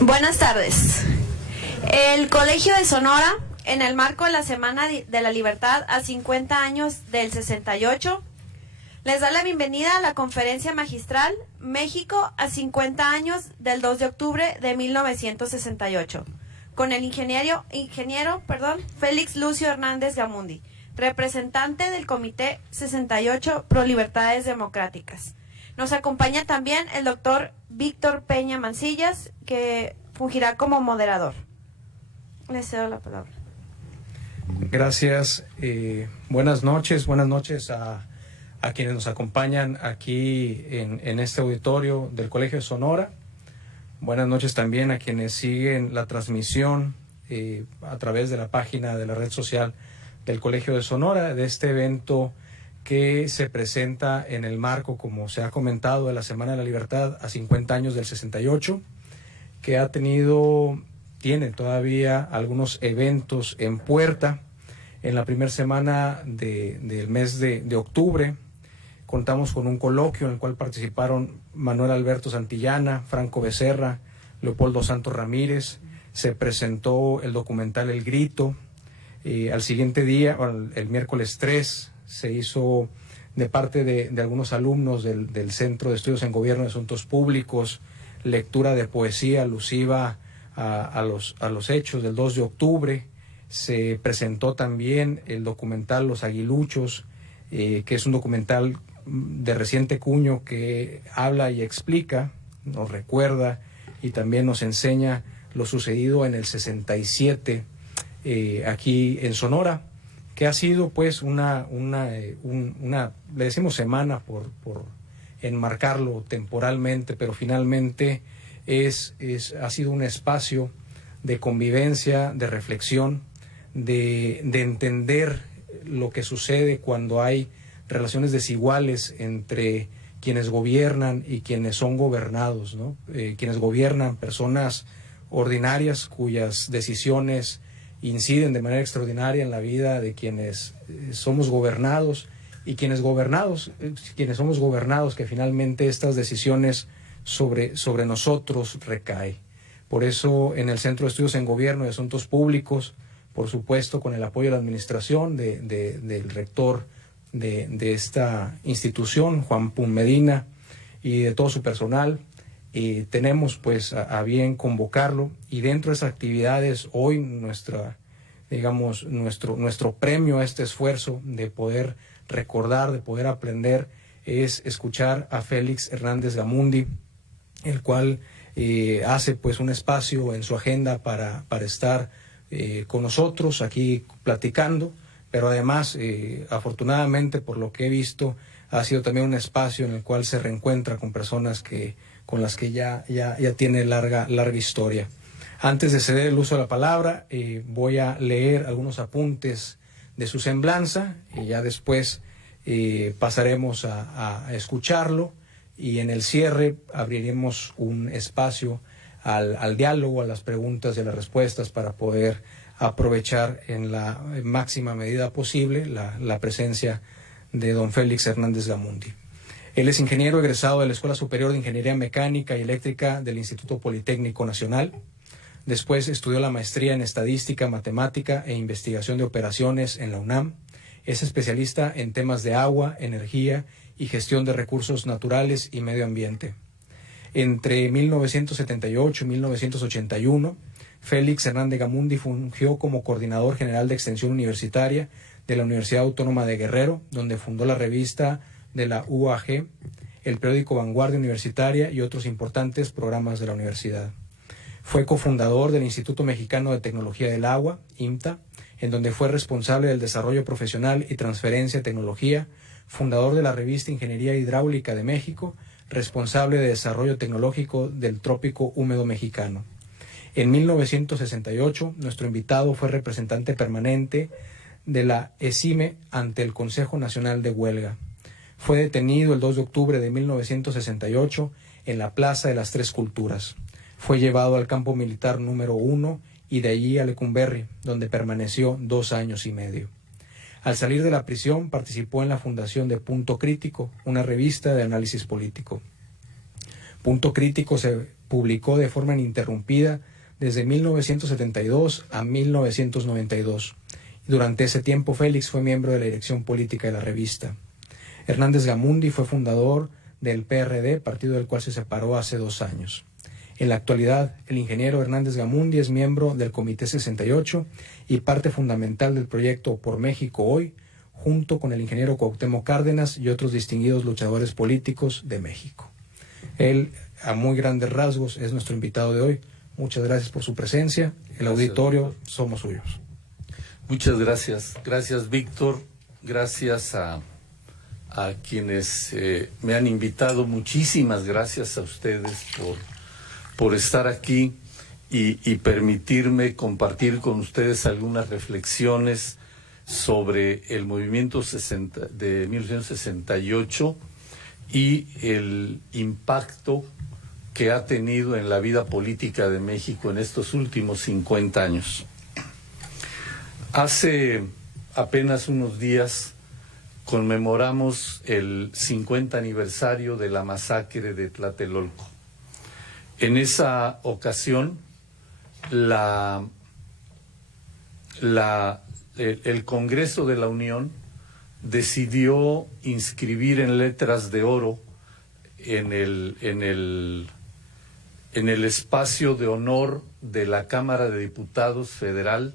Buenas tardes. El Colegio de Sonora, en el marco de la Semana de la Libertad a 50 años del 68, les da la bienvenida a la conferencia magistral México a 50 años del 2 de octubre de 1968, con el ingeniero Félix Lucio Hernández Gamundi, representante del Comité 68 Pro Libertades Democráticas. Nos acompaña también el doctor Víctor Peña Mancillas, que fungirá como moderador. Le cedo la palabra. Gracias. Buenas noches a quienes nos acompañan aquí en este auditorio del Colegio de Sonora. Buenas noches también a quienes siguen la transmisión a través de la página de la red social del Colegio de Sonora, de este evento que se presenta en el marco, como se ha comentado, de la Semana de la Libertad a 50 años del 68, que tiene todavía algunos eventos en puerta. En la primera semana del mes de octubre contamos con un coloquio en el cual participaron Manuel Alberto Santillana, Franco Becerra, Leopoldo Santos Ramírez. Se presentó el documental El Grito. Al siguiente día, el miércoles 3, se hizo de parte de algunos alumnos del Centro de Estudios en Gobierno y Asuntos Públicos lectura de poesía alusiva a los hechos del 2 de octubre. Se presentó también el documental Los Aguiluchos, que es un documental de reciente cuño que habla y explica, nos recuerda y también nos enseña lo sucedido en el 67 aquí en Sonora, que ha sido pues una le decimos semana por enmarcarlo temporalmente, pero finalmente ha sido un espacio de convivencia, de reflexión, de entender lo que sucede cuando hay relaciones desiguales entre quienes gobiernan y quienes son gobernados, ¿no? Quienes gobiernan, personas ordinarias cuyas decisiones inciden de manera extraordinaria en la vida de quienes somos gobernados, y quienes somos gobernados, que finalmente estas decisiones sobre nosotros recaen. Por eso en el Centro de Estudios en Gobierno y Asuntos Públicos, por supuesto con el apoyo de la administración, del rector de esta institución, Juan Pun Medina, y de todo su personal, tenemos pues a bien convocarlo, y dentro de esas actividades hoy nuestro premio a este esfuerzo de poder recordar, de poder aprender, es escuchar a Félix Hernández Gamundi, el cual hace pues un espacio en su agenda para estar con nosotros aquí platicando, pero además afortunadamente, por lo que he visto, ha sido también un espacio en el cual se reencuentra con personas con las que ya tiene larga historia. Antes de ceder el uso de la palabra, voy a leer algunos apuntes de su semblanza, y ya después pasaremos a escucharlo, y en el cierre abriremos un espacio al diálogo, a las preguntas y a las respuestas, para poder aprovechar en la máxima medida posible la presencia de don Félix Hernández Gamundi. Él es ingeniero egresado de la Escuela Superior de Ingeniería Mecánica y Eléctrica del Instituto Politécnico Nacional. Después estudió la maestría en Estadística, Matemática e Investigación de Operaciones en la UNAM. Es especialista en temas de agua, energía y gestión de recursos naturales y medio ambiente. Entre 1978 y 1981, Félix Hernández Gamundi fungió como coordinador general de Extensión Universitaria de la Universidad Autónoma de Guerrero, donde fundó la revista de la UAG, el periódico Vanguardia Universitaria y otros importantes programas de la universidad. Fue cofundador del Instituto Mexicano de Tecnología del Agua, IMTA, en donde fue responsable del desarrollo profesional y transferencia de tecnología, fundador de la revista Ingeniería Hidráulica de México, responsable de desarrollo tecnológico del Trópico Húmedo Mexicano. En 1968, nuestro invitado fue representante permanente de la ESIME ante el Consejo Nacional de Huelga. Fue detenido el 2 de octubre de 1968 en la Plaza de las Tres Culturas. Fue llevado al campo militar número 1 y de allí a Lecumberri, donde permaneció 2 años y medio. Al salir de la prisión participó en la fundación de Punto Crítico, una revista de análisis político. Punto Crítico se publicó de forma ininterrumpida desde 1972 a 1992. Durante ese tiempo, Félix fue miembro de la dirección política de la revista. Hernández Gamundi fue fundador del PRD, partido del cual se separó hace 2 años. En la actualidad, el ingeniero Hernández Gamundi es miembro del Comité 68 y parte fundamental del proyecto Por México Hoy, junto con el ingeniero Cuauhtémoc Cárdenas y otros distinguidos luchadores políticos de México. Él, a muy grandes rasgos, es nuestro invitado de hoy. Muchas gracias por su presencia. El auditorio somos suyos. Muchas gracias. Gracias, Víctor. Gracias a quienes me han invitado. Muchísimas gracias a ustedes por estar aquí y permitirme compartir con ustedes algunas reflexiones sobre el movimiento de 1968 y el impacto que ha tenido en la vida política de México en estos últimos 50 años. Hace apenas unos días conmemoramos el 50 aniversario de la masacre de Tlatelolco. En esa ocasión, el Congreso de la Unión decidió inscribir en letras de oro en el espacio de honor de la Cámara de Diputados Federal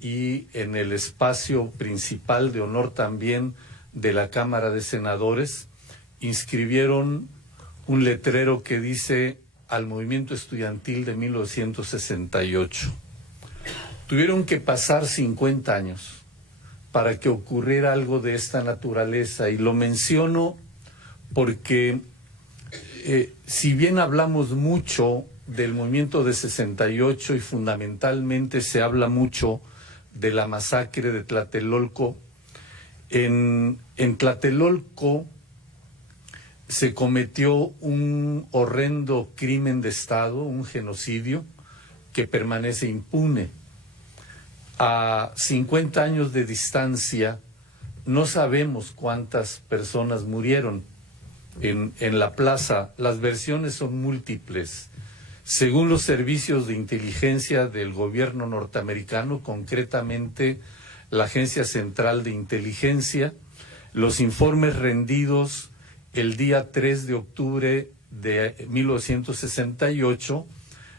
y en el espacio principal de honor también de la Cámara de Senadores, inscribieron un letrero que dice al movimiento estudiantil de 1968. Tuvieron que pasar 50 años para que ocurriera algo de esta naturaleza, y lo menciono porque si bien hablamos mucho del movimiento de 68 y fundamentalmente se habla mucho de la masacre de Tlatelolco, en Tlatelolco se cometió un horrendo crimen de Estado, un genocidio que permanece impune. A 50 años de distancia no sabemos cuántas personas murieron en la plaza. Las versiones son múltiples. Según los servicios de inteligencia del gobierno norteamericano, concretamente la Agencia Central de Inteligencia, los informes rendidos el día 3 de octubre de 1968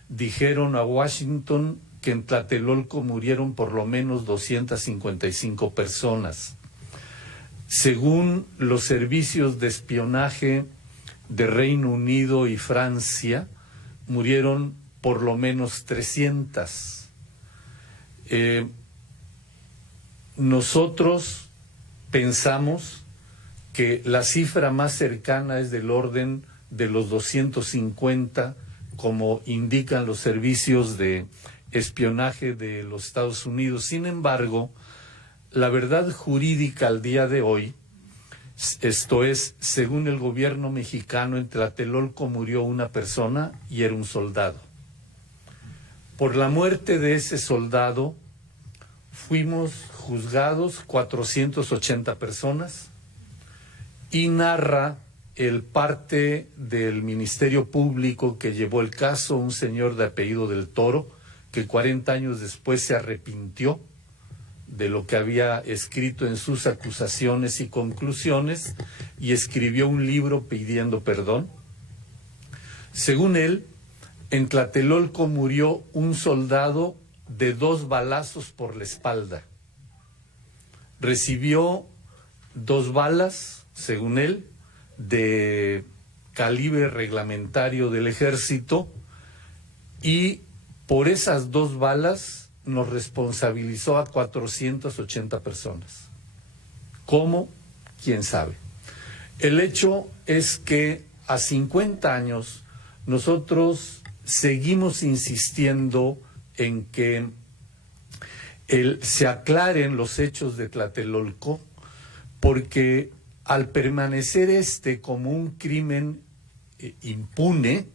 dijeron a Washington que en Tlatelolco murieron por lo menos 255 personas. Según los servicios de espionaje de Reino Unido y Francia, murieron por lo menos 300. Nosotros pensamos que la cifra más cercana es del orden de los 250, como indican los servicios de espionaje de los Estados Unidos. Sin embargo, la verdad jurídica al día de hoy, esto es, según el gobierno mexicano, en Tlatelolco murió una persona y era un soldado. Por la muerte de ese soldado fuimos juzgados 480 personas, y narra el parte del Ministerio Público que llevó el caso, un señor de apellido del Toro, que 40 años después se arrepintió de lo que había escrito en sus acusaciones y conclusiones y escribió un libro pidiendo perdón. Según él, en Tlatelolco murió un soldado de 2 balazos por la espalda. Recibió 2 balas, según él, de calibre reglamentario del ejército, y por esas 2 balas nos responsabilizó a 480 personas. ¿Cómo? ¿Quién sabe? El hecho es que a 50 años nosotros seguimos insistiendo en que se aclaren los hechos de Tlatelolco, porque al permanecer como un crimen impune,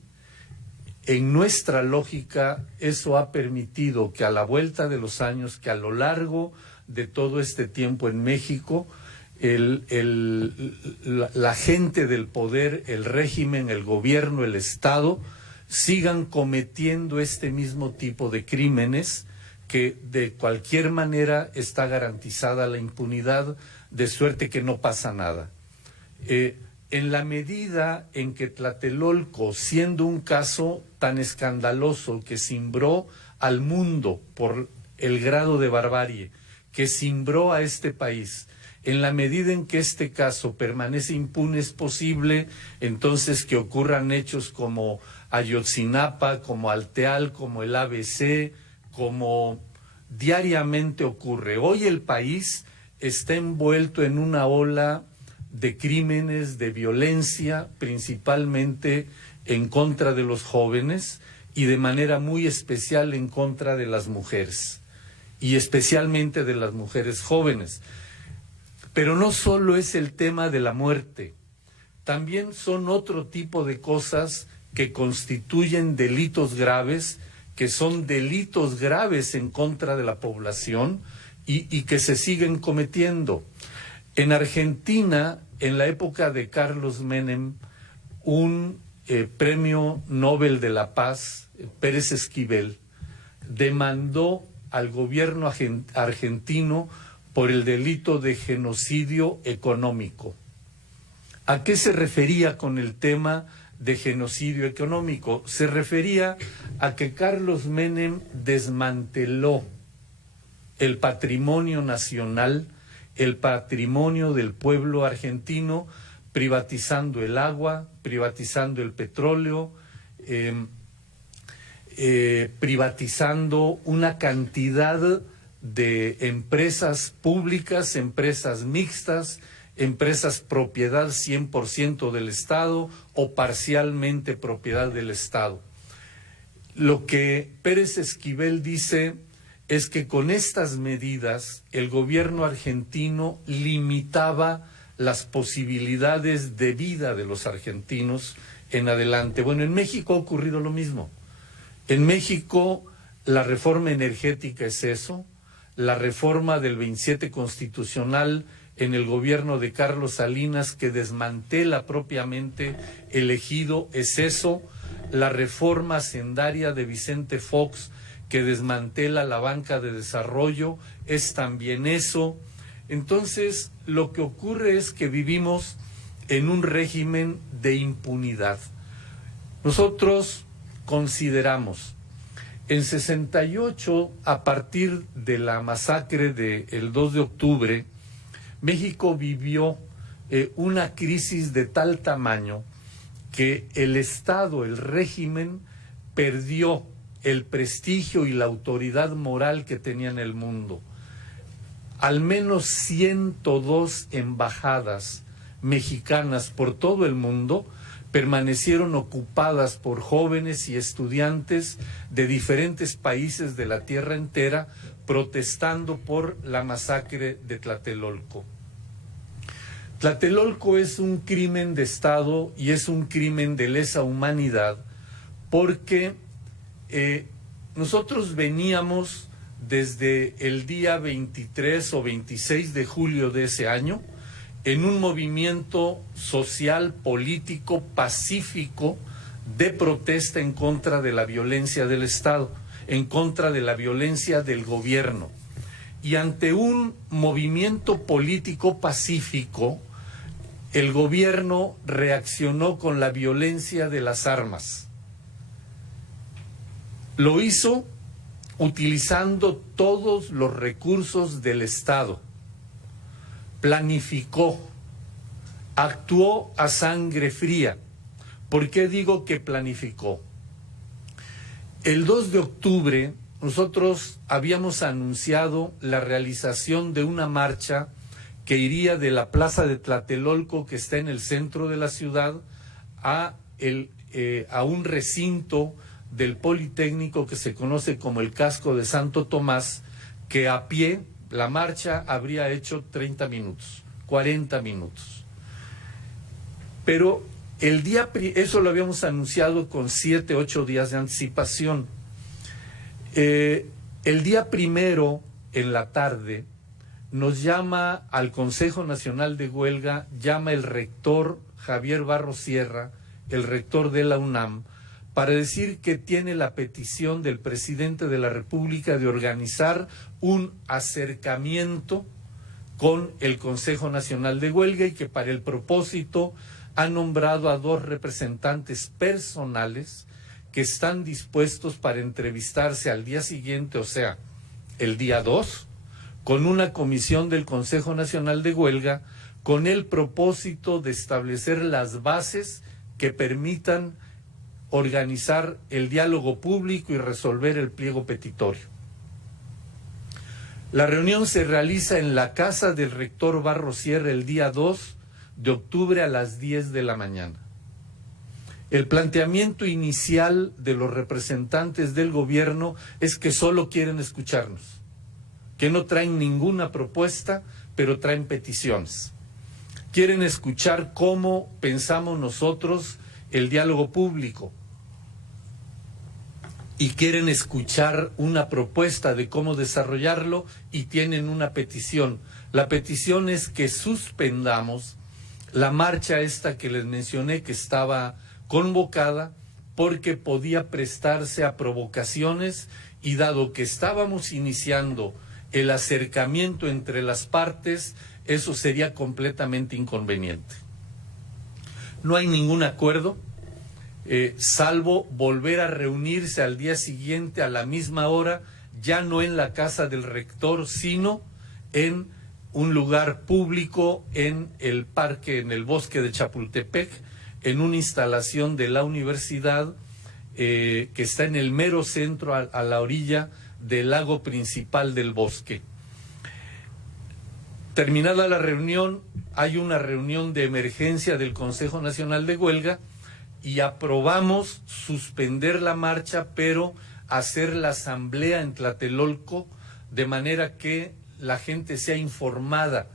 en nuestra lógica eso ha permitido que a la vuelta de los años, que a lo largo de todo este tiempo en México, la gente del poder, el régimen, el gobierno, el Estado, sigan cometiendo este mismo tipo de crímenes, que de cualquier manera está garantizada la impunidad, de suerte que no pasa nada. En la medida en que Tlatelolco, siendo un caso tan escandaloso que cimbró al mundo por el grado de barbarie, que cimbró a este país, en la medida en que este caso permanece impune, es posible entonces que ocurran hechos como Ayotzinapa, como Alteal, como el ABC, como diariamente ocurre. Hoy el país está envuelto en una ola de crímenes, de violencia, principalmente en contra de los jóvenes y de manera muy especial en contra de las mujeres, y especialmente de las mujeres jóvenes. Pero no solo es el tema de la muerte, también son otro tipo de cosas que constituyen delitos graves, que son delitos graves en contra de la población y que se siguen cometiendo. En Argentina, en la época de Carlos Menem, un premio Nobel de la Paz, Pérez Esquivel, demandó al gobierno argentino por el delito de genocidio económico. ¿A qué se refería con el tema de genocidio económico? Se refería a que Carlos Menem desmanteló el patrimonio nacional, el patrimonio del pueblo argentino, privatizando el agua, privatizando el petróleo, privatizando una cantidad de empresas públicas, empresas mixtas, empresas propiedad 100% del Estado o parcialmente propiedad del Estado. Lo que Pérez Esquivel dice es que con estas medidas el gobierno argentino limitaba las posibilidades de vida de los argentinos en adelante. Bueno, en México ha ocurrido lo mismo. En México la reforma energética es eso, la reforma del 27 constitucional en el gobierno de Carlos Salinas, que desmantela propiamente el ejido, es eso, la reforma hacendaria de Vicente Fox, que desmantela la banca de desarrollo, es también eso. Entonces, lo que ocurre es que vivimos en un régimen de impunidad. Nosotros consideramos, en 68, a partir de la masacre del 2 de octubre, México vivió una crisis de tal tamaño que el Estado, el régimen, perdió el prestigio y la autoridad moral que tenía en el mundo. Al menos 102 embajadas mexicanas por todo el mundo permanecieron ocupadas por jóvenes y estudiantes de diferentes países de la tierra entera, protestando por la masacre de Tlatelolco. Tlatelolco es un crimen de Estado y es un crimen de lesa humanidad, porque nosotros veníamos desde el día 23 o 26 de julio de ese año en un movimiento social, político, pacífico, de protesta en contra de la violencia del Estado, en contra de la violencia del gobierno. Y ante un movimiento político pacífico, el gobierno reaccionó con la violencia de las armas. Lo hizo utilizando todos los recursos del Estado. Planificó, actuó a sangre fría. ¿Por qué digo que planificó? El 2 de octubre nosotros habíamos anunciado la realización de una marcha que iría de la plaza de Tlatelolco, que está en el centro de la ciudad, a un recinto del Politécnico que se conoce como el Casco de Santo Tomás, que a pie la marcha habría hecho 30 minutos, 40 minutos. Pero eso lo habíamos anunciado con 7, 8 días de anticipación. El día primero, en la tarde, nos llama al Consejo Nacional de Huelga, llama el rector Javier Barros Sierra, el rector de la UNAM, para decir que tiene la petición del presidente de la República de organizar un acercamiento con el Consejo Nacional de Huelga y que para el propósito ha nombrado a 2 representantes personales que están dispuestos para entrevistarse al día siguiente, o sea, el día 2, con una comisión del Consejo Nacional de Huelga con el propósito de establecer las bases que permitan organizar el diálogo público y resolver el pliego petitorio. La reunión se realiza en la casa del rector Barros Sierra el día 2 de octubre a las 10 de la mañana. El planteamiento inicial de los representantes del gobierno es que solo quieren escucharnos, que no traen ninguna propuesta, pero traen peticiones. Quieren escuchar cómo pensamos nosotros el diálogo público y quieren escuchar una propuesta de cómo desarrollarlo y tienen una petición. La petición es que suspendamos la marcha esta que les mencioné que estaba convocada porque podía prestarse a provocaciones y dado que estábamos iniciando el acercamiento entre las partes, eso sería completamente inconveniente. No hay ningún acuerdo, salvo volver a reunirse al día siguiente a la misma hora, ya no en la casa del rector, sino en un lugar público en el parque, en el bosque de Chapultepec, en una instalación de la universidad que está en el mero centro, a la orilla del lago principal del bosque. Terminada la reunión, hay una reunión de emergencia del Consejo Nacional de Huelga y aprobamos suspender la marcha, pero hacer la asamblea en Tlatelolco de manera que la gente sea informada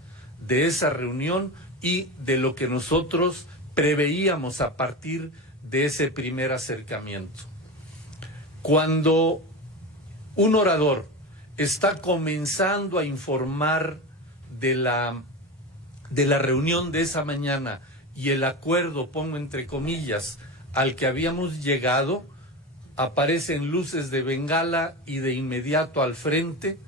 de esa reunión y de lo que nosotros preveíamos a partir de ese primer acercamiento. Cuando un orador está comenzando a informar de la reunión de esa mañana y el acuerdo, pongo entre comillas, al que habíamos llegado, aparecen luces de bengala y de inmediato al frente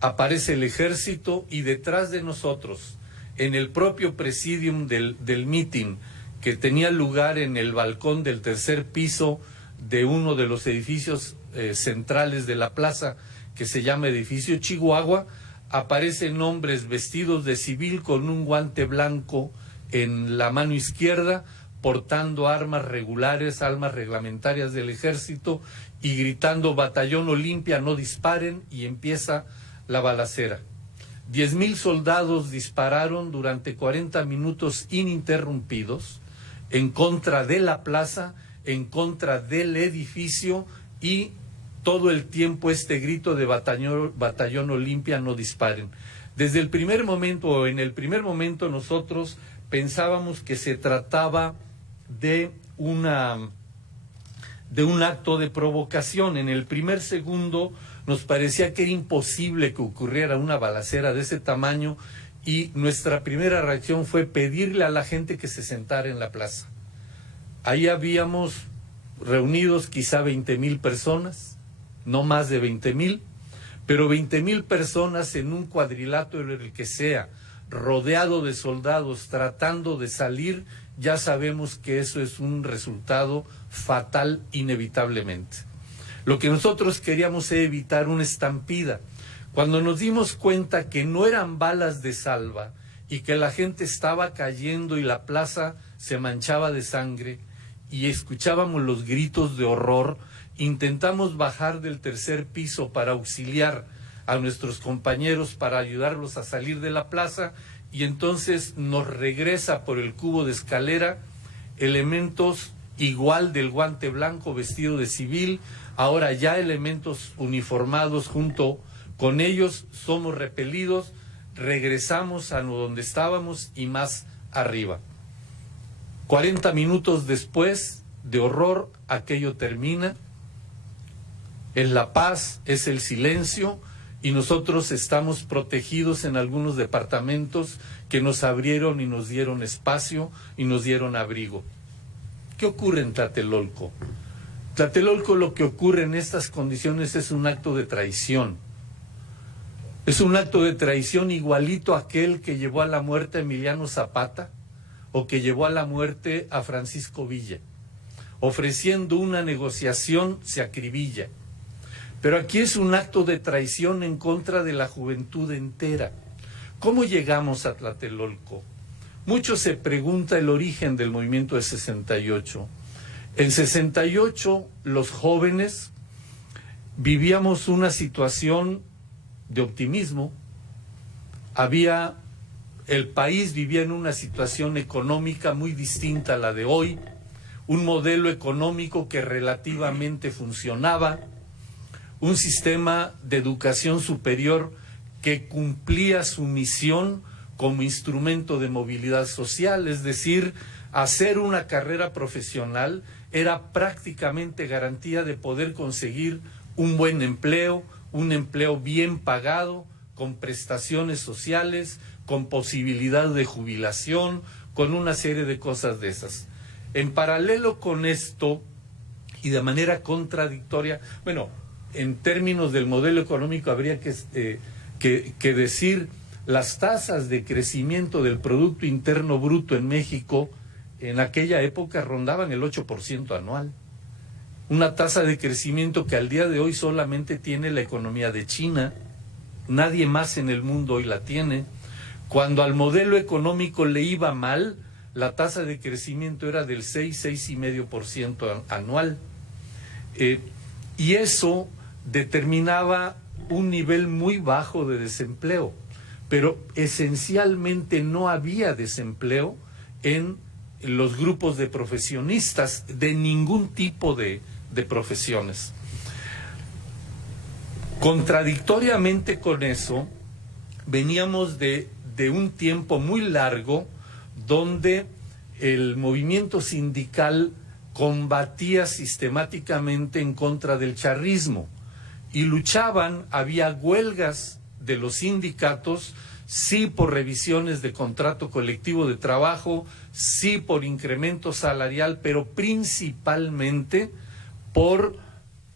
aparece el ejército y detrás de nosotros, en el propio presidium del meeting que tenía lugar en el balcón del 3er piso de uno de los edificios centrales de la plaza, que se llama Edificio Chihuahua, aparecen hombres vestidos de civil con un guante blanco en la mano izquierda, portando armas regulares, armas reglamentarias del ejército y gritando "Batallón Olimpia, no disparen", y empieza la balacera. 10,000 soldados dispararon durante 40 minutos ininterrumpidos en contra de la plaza, en contra del edificio y todo el tiempo este grito de Batallón Olimpia, no disparen. Desde el primer momento, o en el primer momento, nosotros pensábamos que se trataba de un acto de provocación. En el primer segundo nos parecía que era imposible que ocurriera una balacera de ese tamaño y nuestra primera reacción fue pedirle a la gente que se sentara en la plaza. Ahí habíamos reunidos quizá 20,000 personas, no más de 20,000, pero 20,000 personas en un cuadrilátero, en el que sea, rodeado de soldados tratando de salir, ya sabemos que eso es un resultado fatal inevitablemente. Lo que nosotros queríamos era evitar una estampida. Cuando nos dimos cuenta que no eran balas de salva y que la gente estaba cayendo y la plaza se manchaba de sangre y escuchábamos los gritos de horror, intentamos bajar del 3er piso para auxiliar a nuestros compañeros, para ayudarlos a salir de la plaza, y entonces nos regresa por el cubo de escalera elementos igual del guante blanco vestido de civil, ahora ya elementos uniformados junto con ellos, somos repelidos, regresamos a donde estábamos y más arriba. 40 minutos después de horror, aquello termina, es la paz, es el silencio, y nosotros estamos protegidos en algunos departamentos que nos abrieron y nos dieron espacio y nos dieron abrigo. ¿Qué ocurre en Tlatelolco? Tlatelolco, lo que ocurre en estas condiciones es un acto de traición. Es un acto de traición igualito a aquel que llevó a la muerte a Emiliano Zapata o que llevó a la muerte a Francisco Villa. Ofreciendo una negociación se acribilla. Pero aquí es un acto de traición en contra de la juventud entera. ¿Cómo llegamos a Tlatelolco? Mucho se pregunta el origen del movimiento de 68. En 68 los jóvenes vivíamos una situación de optimismo. El país vivía en una situación económica muy distinta a la de hoy, un modelo económico que relativamente funcionaba, un sistema de educación superior que cumplía su misión como instrumento de movilidad social, es decir, hacer una carrera profesional era prácticamente garantía de poder conseguir un buen empleo, un empleo bien pagado, con prestaciones sociales, con posibilidad de jubilación, con una serie de cosas de esas. En paralelo con esto, y de manera contradictoria, bueno, en términos del modelo económico habría que decir las tasas de crecimiento del Producto Interno Bruto en México en aquella época rondaban el 8% anual. Una tasa de crecimiento que al día de hoy solamente tiene la economía de China, nadie más en el mundo hoy la tiene. Cuando al modelo económico le iba mal, la tasa de crecimiento era del 6,5% anual. Y eso determinaba un nivel muy bajo de desempleo, pero esencialmente no había desempleo en los grupos de profesionistas de ningún tipo de profesiones. Contradictoriamente con eso, veníamos de un tiempo muy largo donde el movimiento sindical combatía sistemáticamente en contra del charrismo y luchaban, había huelgas de los sindicatos, sí por revisiones de contrato colectivo de trabajo, sí por incremento salarial, pero principalmente por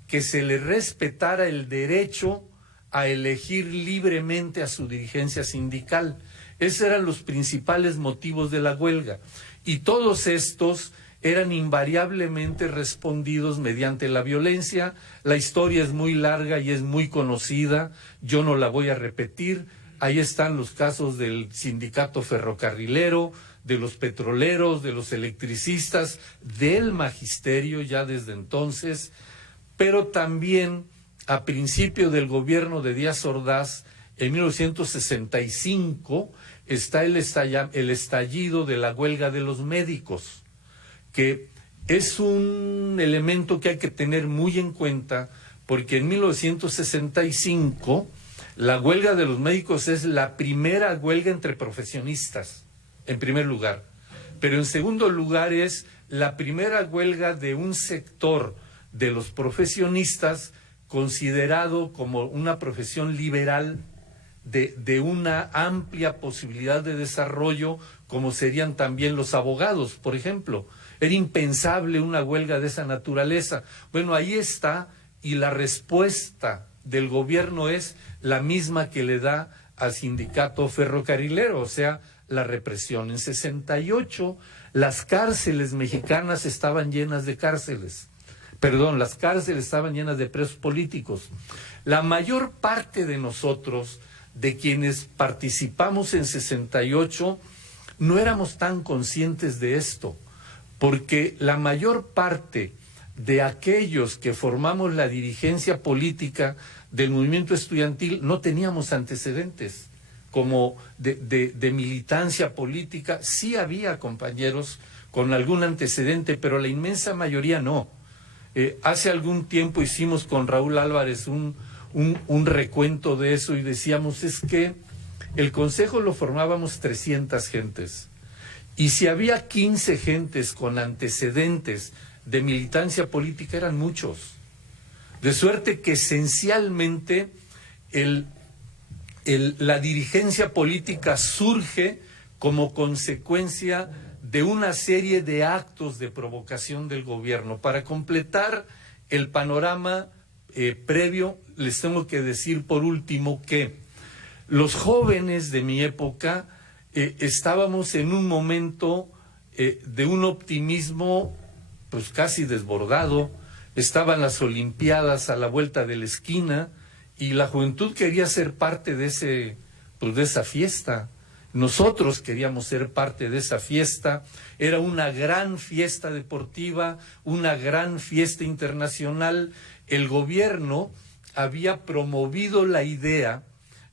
que se le respetara el derecho a elegir libremente a su dirigencia sindical. Esos eran los principales motivos de la huelga. Y todos estos eran invariablemente respondidos mediante la violencia. La historia es muy larga y es muy conocida, yo no la voy a repetir. Ahí están los casos del sindicato ferrocarrilero, de los petroleros, de los electricistas, del magisterio ya desde entonces, pero también a principio del gobierno de Díaz Ordaz, en 1965, está el estallido de la huelga de los médicos, que es un elemento que hay que tener muy en cuenta, porque en 1965 la huelga de los médicos es la primera huelga entre profesionistas, en primer lugar. Pero en segundo lugar es la primera huelga de un sector de los profesionistas considerado como una profesión liberal de una amplia posibilidad de desarrollo, como serían también los abogados, por ejemplo. Era impensable una huelga de esa naturaleza. Bueno, ahí está, y la respuesta del gobierno es la misma que le da al sindicato ferrocarrilero, o sea, la represión. En 68, las cárceles mexicanas estaban llenas de las cárceles estaban llenas de presos políticos. La mayor parte de nosotros, de quienes participamos en 68, no éramos tan conscientes de esto, porque la mayor parte de aquellos que formamos la dirigencia política del movimiento estudiantil no teníamos antecedentes como de militancia política. Sí había compañeros con algún antecedente, pero la inmensa mayoría no. Hace algún tiempo hicimos con Raúl Álvarez un recuento de eso y decíamos, es que el consejo lo formábamos 300 gentes, y si había 15 gentes con antecedentes de militancia política eran muchos, de suerte que esencialmente la dirigencia política surge como consecuencia de una serie de actos de provocación del gobierno. Para completar el panorama previo, les tengo que decir por último que los jóvenes de mi época estábamos en un momento de un optimismo pues casi desbordado. Estaban las Olimpiadas a la vuelta de la esquina y la juventud quería ser parte de esa fiesta. Nosotros queríamos ser parte de esa fiesta. Era una gran fiesta deportiva, una gran fiesta internacional. El gobierno había promovido la idea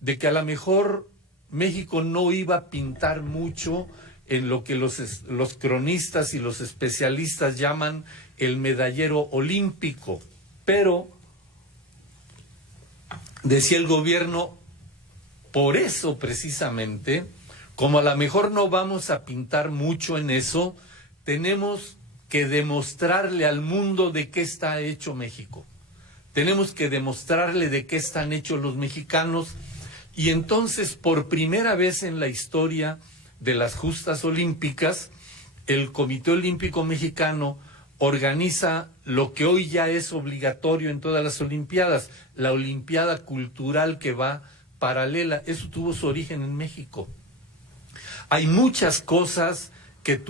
de que a lo mejor México no iba a pintar mucho en lo que los cronistas y los especialistas llaman el medallero olímpico. Pero, decía el gobierno, por eso precisamente, como a lo mejor no vamos a pintar mucho en eso, tenemos que demostrarle al mundo de qué está hecho México. Tenemos que demostrarle de qué están hechos los mexicanos. Y entonces, por primera vez en la historia de las justas olímpicas, el Comité Olímpico Mexicano organiza lo que hoy ya es obligatorio en todas las Olimpiadas, la Olimpiada Cultural que va paralela. Eso tuvo su origen en México. Hay muchas cosas que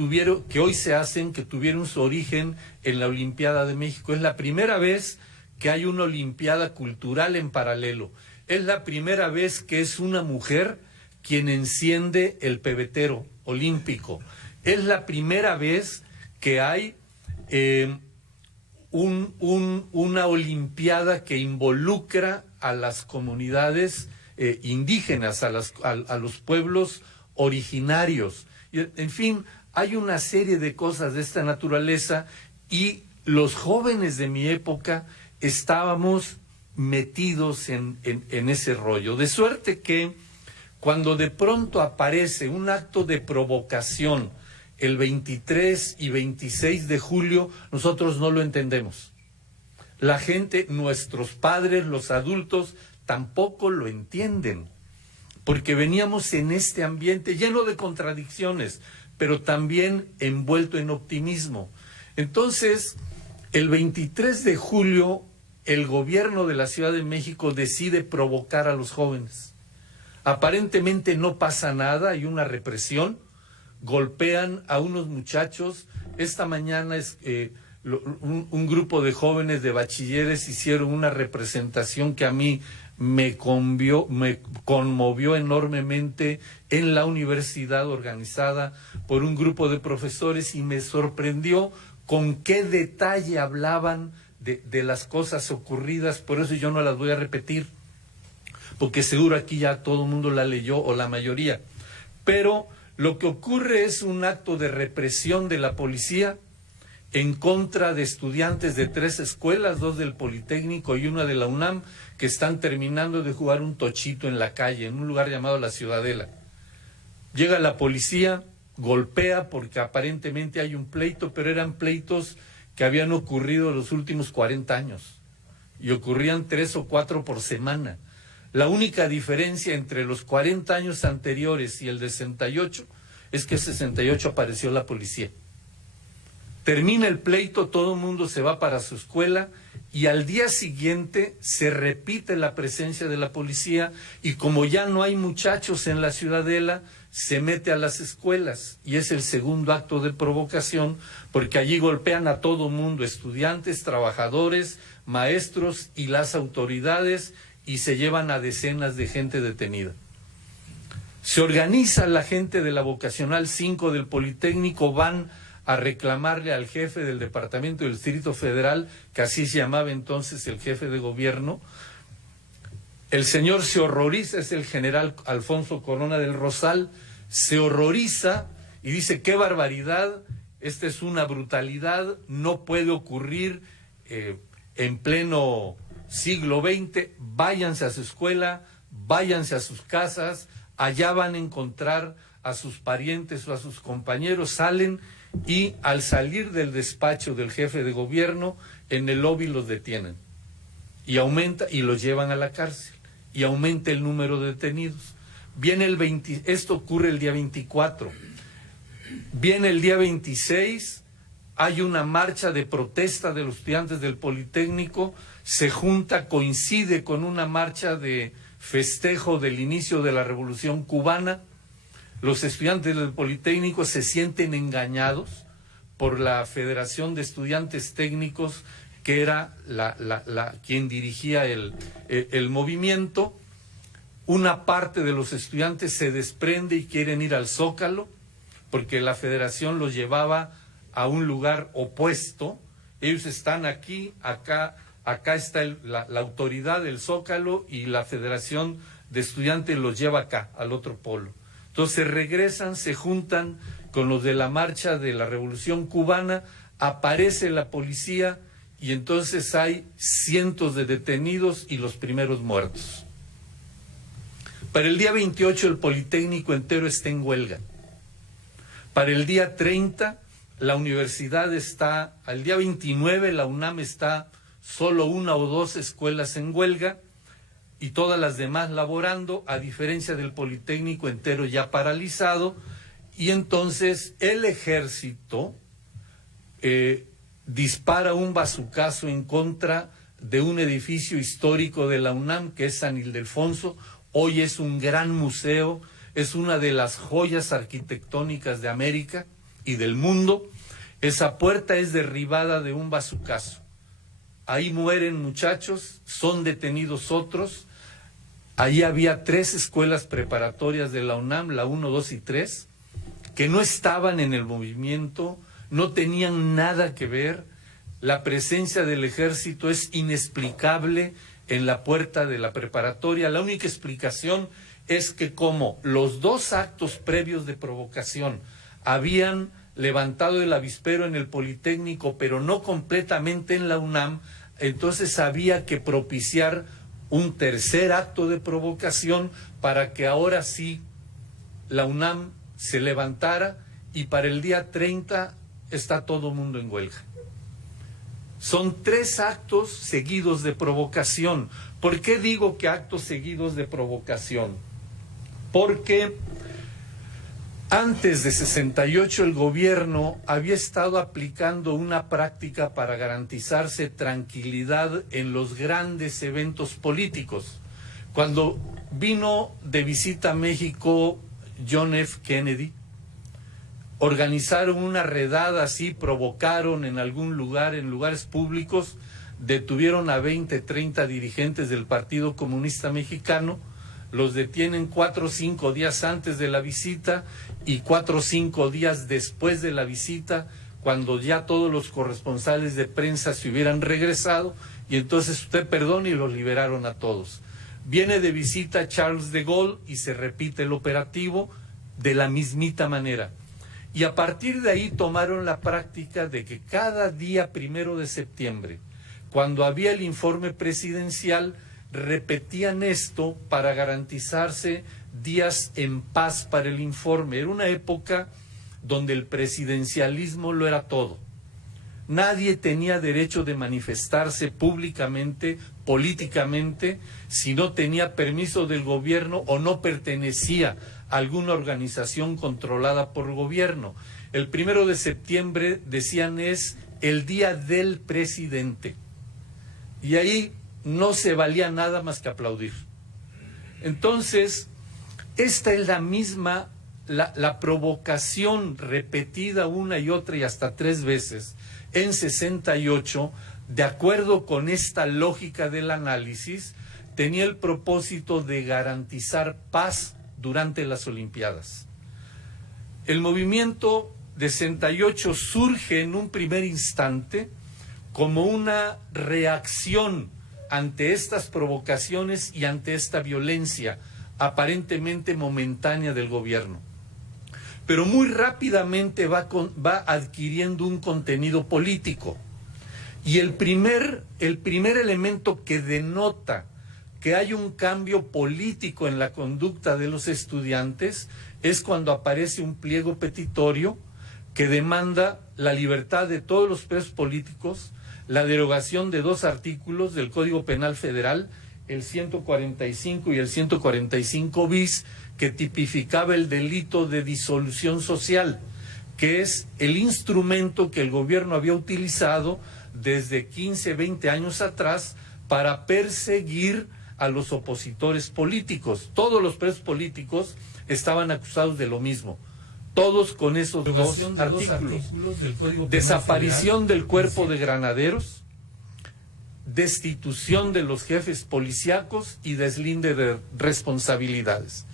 hoy se hacen, que tuvieron su origen en la Olimpiada de México. Es la primera vez que hay una Olimpiada Cultural en paralelo. Es la primera vez que es una mujer quien enciende el pebetero olímpico. Es la primera vez que hay una Olimpiada que involucra a las comunidades indígenas, a los pueblos originarios. Y, en fin, hay una serie de cosas de esta naturaleza y los jóvenes de mi época estábamos metidos en ese rollo. De suerte que cuando de pronto aparece un acto de provocación el 23 y 26 de julio, nosotros no lo entendemos. La gente, nuestros padres, los adultos, tampoco lo entienden, porque veníamos en este ambiente lleno de contradicciones, pero también envuelto en optimismo. Entonces, el 23 de julio, el gobierno de la Ciudad de México decide provocar a los jóvenes. Aparentemente no pasa nada, hay una represión, golpean a unos muchachos. Esta mañana un grupo de jóvenes de bachilleres hicieron una representación que a mí me conmovió enormemente en la universidad, organizada por un grupo de profesores, y me sorprendió con qué detalle hablaban de las cosas ocurridas. Por eso yo no las voy a repetir, porque seguro aquí ya todo el mundo la leyó, o la mayoría. Pero lo que ocurre es un acto de represión de la policía en contra de estudiantes de 3 escuelas, 2 del Politécnico y 1 de la UNAM, que están terminando de jugar un tochito en la calle, en un lugar llamado La Ciudadela. Llega la policía, golpea porque aparentemente hay un pleito, pero eran pleitos que habían ocurrido los últimos 40 años y ocurrían 3 o 4 por semana. La única diferencia entre los 40 años anteriores y el de 68 es que en 68 apareció la policía. Termina el pleito, todo el mundo se va para su escuela y al día siguiente se repite la presencia de la policía, y como ya no hay muchachos en la Ciudadela, se mete a las escuelas, y es el segundo acto de provocación, porque allí golpean a todo mundo, estudiantes, trabajadores, maestros y las autoridades, y se llevan a decenas de gente detenida. Se organiza la gente de la Vocacional 5 del Politécnico, van a reclamarle al jefe del Departamento del Distrito Federal, que así se llamaba entonces el jefe de gobierno. El señor se horroriza, es el general Alfonso Corona del Rosal, se horroriza y dice: qué barbaridad, esta es una brutalidad, no puede ocurrir en pleno siglo XX, váyanse a su escuela, váyanse a sus casas, allá van a encontrar a sus parientes o a sus compañeros. Salen y al salir del despacho del jefe de gobierno, en el lobby los detienen y los llevan a la cárcel. y aumenta el número de detenidos. Esto ocurre el día 24. Viene el día 26, hay una marcha de protesta de los estudiantes del Politécnico, se junta, coincide con una marcha de festejo del inicio de la Revolución Cubana. Los estudiantes del Politécnico se sienten engañados por la Federación de Estudiantes Técnicos, que era quien dirigía el movimiento. Una parte de los estudiantes se desprende y quieren ir al Zócalo, porque la Federación los llevaba a un lugar opuesto. Ellos están aquí, acá está la autoridad del Zócalo, y la Federación de Estudiantes los lleva acá, al otro polo. Entonces regresan, se juntan con los de la marcha de la Revolución Cubana, aparece la policía y entonces hay cientos de detenidos y los primeros muertos. Para el día 28 el Politécnico entero está en huelga. Para el día 30 la universidad está, al día 29 la UNAM está solo 1 o 2 escuelas en huelga y todas las demás laborando, a diferencia del Politécnico entero ya paralizado. Y entonces el ejército dispara un bazucazo en contra de un edificio histórico de la UNAM, que es San Ildefonso. Hoy es un gran museo, es una de las joyas arquitectónicas de América y del mundo. Esa puerta es derribada de un bazucazo. Ahí mueren muchachos, son detenidos otros. Ahí había 3 escuelas preparatorias de la UNAM, la 1, 2 y 3, que no estaban en el movimiento, no tenían nada que ver. La presencia del ejército es inexplicable en la puerta de la preparatoria. La única explicación es que como los 2 actos previos de provocación habían levantado el avispero en el Politécnico, pero no completamente en la UNAM, entonces había que propiciar un tercer acto de provocación para que ahora sí la UNAM se levantara, y para el día 30 está todo el mundo en huelga. Son 3 actos seguidos de provocación. ¿Por qué digo que actos seguidos de provocación? Porque antes de 68 el gobierno había estado aplicando una práctica para garantizarse tranquilidad en los grandes eventos políticos. Cuando vino de visita a México John F. Kennedy, organizaron una redada así, provocaron en algún lugar, en lugares públicos, detuvieron a 20, 30 dirigentes del Partido Comunista Mexicano, los detienen 4 o 5 días antes de la visita y 4 o 5 días después de la visita, cuando ya todos los corresponsales de prensa se hubieran regresado, y entonces usted perdone, y los liberaron a todos. Viene de visita Charles de Gaulle y se repite el operativo de la mismita manera. Y a partir de ahí tomaron la práctica de que cada día 1 de septiembre, cuando había el informe presidencial, repetían esto para garantizarse días en paz para el informe. Era una época donde el presidencialismo lo era todo. Nadie tenía derecho de manifestarse públicamente, políticamente, si no tenía permiso del gobierno o no pertenecía a alguna organización controlada por el gobierno. El 1 de septiembre, decían, es el día del presidente. Y ahí no se valía nada más que aplaudir. Entonces, esta es la misma, la provocación repetida una y otra y hasta 3 veces en 68, de acuerdo con esta lógica del análisis, tenía el propósito de garantizar paz durante las Olimpiadas. El movimiento de 68 surge en un primer instante como una reacción ante estas provocaciones y ante esta violencia aparentemente momentánea del gobierno. Pero muy rápidamente va adquiriendo un contenido político. Y el primer elemento que denota que hay un cambio político en la conducta de los estudiantes es cuando aparece un pliego petitorio que demanda la libertad de todos los presos políticos, la derogación de 2 artículos del Código Penal Federal el 145 y el 145 bis, que tipificaba el delito de disolución social, que es el instrumento que el gobierno había utilizado desde 15, 20 años atrás para perseguir a los opositores políticos. Todos los presos políticos estaban acusados de lo mismo, todos con esos dos artículos del Código Penal: desaparición del cuerpo de granaderos, destitución de los jefes policíacos y deslinde de responsabilidades.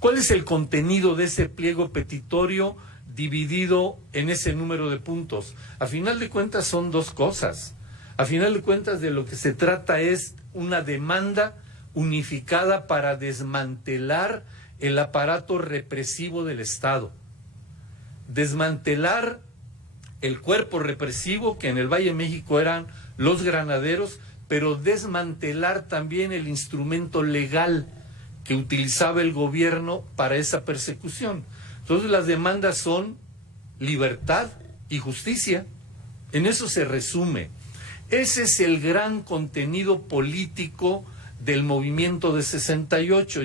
¿Cuál es el contenido de ese pliego petitorio dividido en ese número de puntos? A final de cuentas son dos cosas. A final de cuentas, de lo que se trata es una demanda unificada para desmantelar el aparato represivo del Estado. Desmantelar el cuerpo represivo, que en el Valle de México eran los granaderos, pero desmantelar también el instrumento legal que utilizaba el gobierno para esa persecución. Entonces las demandas son libertad y justicia. En eso se resume. Ese es el gran contenido político del movimiento de 68.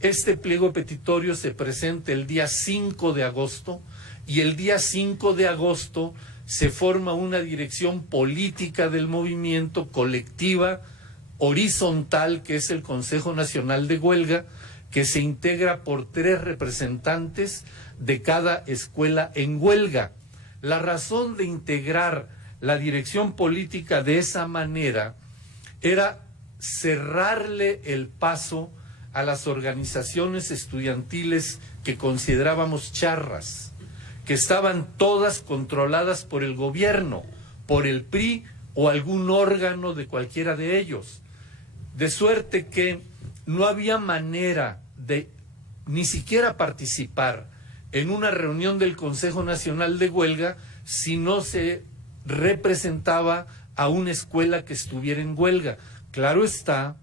Este pliego petitorio se presenta el día 5 de agosto y el día 5 de agosto se forma una dirección política del movimiento, colectiva, horizontal, que es el Consejo Nacional de Huelga, que se integra por 3 representantes de cada escuela en huelga. La razón de integrar la dirección política de esa manera era cerrarle el paso a las organizaciones estudiantiles que considerábamos charras, que estaban todas controladas por el gobierno, por el PRI o algún órgano de cualquiera de ellos. De suerte que no había manera de ni siquiera participar en una reunión del Consejo Nacional de Huelga si no se representaba a una escuela que estuviera en huelga. Claro está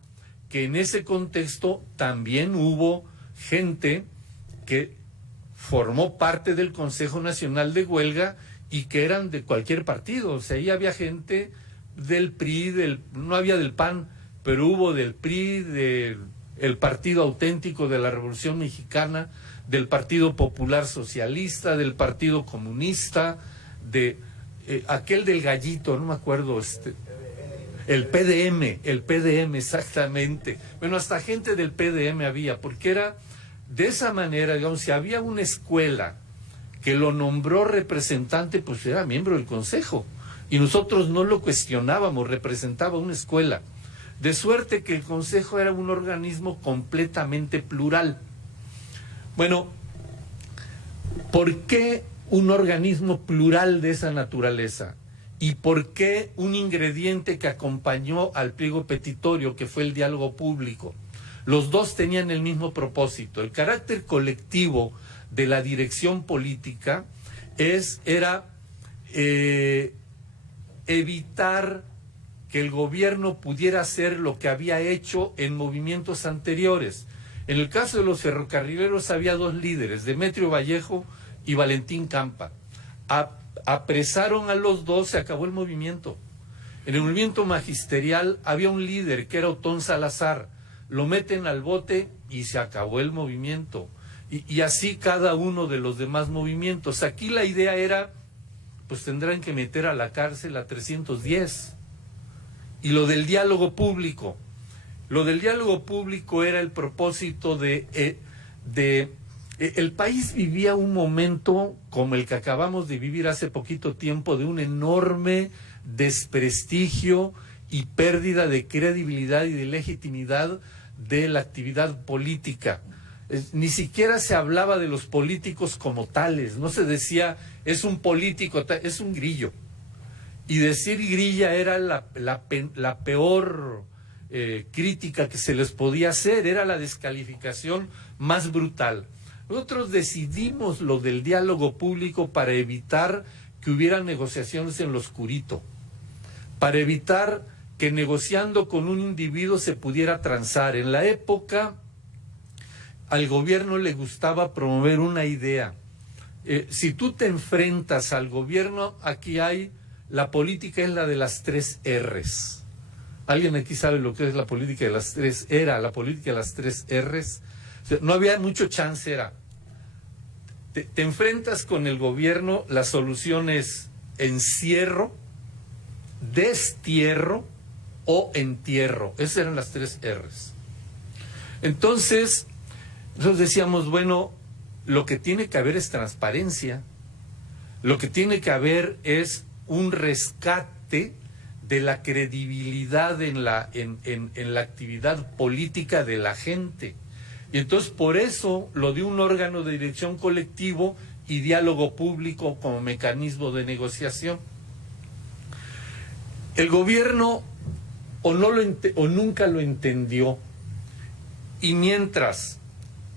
que en ese contexto también hubo gente que formó parte del Consejo Nacional de Huelga y que eran de cualquier partido. O sea, ahí había gente del PRI, no había del PAN, pero hubo del PRI, del Partido Auténtico de la Revolución Mexicana, del Partido Popular Socialista, del Partido Comunista, de aquel del Gallito, no me acuerdo, el PDM exactamente. Bueno, hasta gente del PDM había, porque era de esa manera, digamos, si había una escuela que lo nombró representante, pues era miembro del consejo, y nosotros no lo cuestionábamos, representaba una escuela. De suerte que el consejo era un organismo completamente plural. Bueno, ¿por qué un organismo plural de esa naturaleza? ¿Y por qué un ingrediente que acompañó al pliego petitorio, que fue el diálogo público? Los dos tenían el mismo propósito. El carácter colectivo de la dirección política era evitar que el gobierno pudiera hacer lo que había hecho en movimientos anteriores. En el caso de los ferrocarrileros había 2 líderes, Demetrio Vallejo y Valentín Campa. Apresaron a los 2, se acabó el movimiento. En el movimiento magisterial había un líder que era Otón Salazar, lo meten al bote y se acabó el movimiento. Y así cada uno de los demás movimientos. Aquí la idea era, pues tendrán que meter a la cárcel a 310. Y lo del diálogo público. Lo del diálogo público era el propósito el país vivía un momento como el que acabamos de vivir hace poquito tiempo, de un enorme desprestigio y pérdida de credibilidad y de legitimidad de la actividad política. Ni siquiera se hablaba de los políticos como tales, no se decía, es un político, es un grillo. Y decir grilla era la peor crítica que se les podía hacer, era la descalificación más brutal. Nosotros decidimos lo del diálogo público para evitar que hubiera negociaciones en lo oscurito, para evitar que negociando con un individuo se pudiera transar. En la época, al gobierno le gustaba promover una idea. Si tú te enfrentas al gobierno, aquí hay, la política es la de las 3 R's. ¿Alguien aquí sabe lo que es la política de las tres? Era la política de las tres R's. O sea, no había mucho chance, era. Te enfrentas con el gobierno, la solución es encierro, destierro o entierro. Esas eran las tres R's. Entonces, nosotros decíamos, bueno, lo que tiene que haber es transparencia, lo que tiene que haber es un rescate de la credibilidad en la actividad política de la gente. Y entonces por eso lo de un órgano de dirección colectivo y diálogo público como mecanismo de negociación. El gobierno o nunca lo entendió, y mientras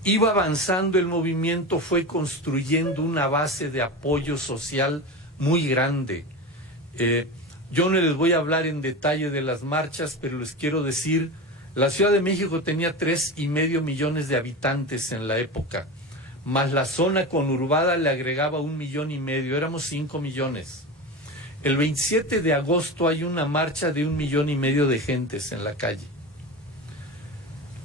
iba avanzando el movimiento fue construyendo una base de apoyo social muy grande. Yo no les voy a hablar en detalle de las marchas, pero les quiero decir, la Ciudad de México tenía 3,5 millones de habitantes en la época, más la zona conurbada le agregaba 1,5 millones, éramos 5 millones. El 27 de agosto hay una marcha de 1,5 millones de gentes en la calle.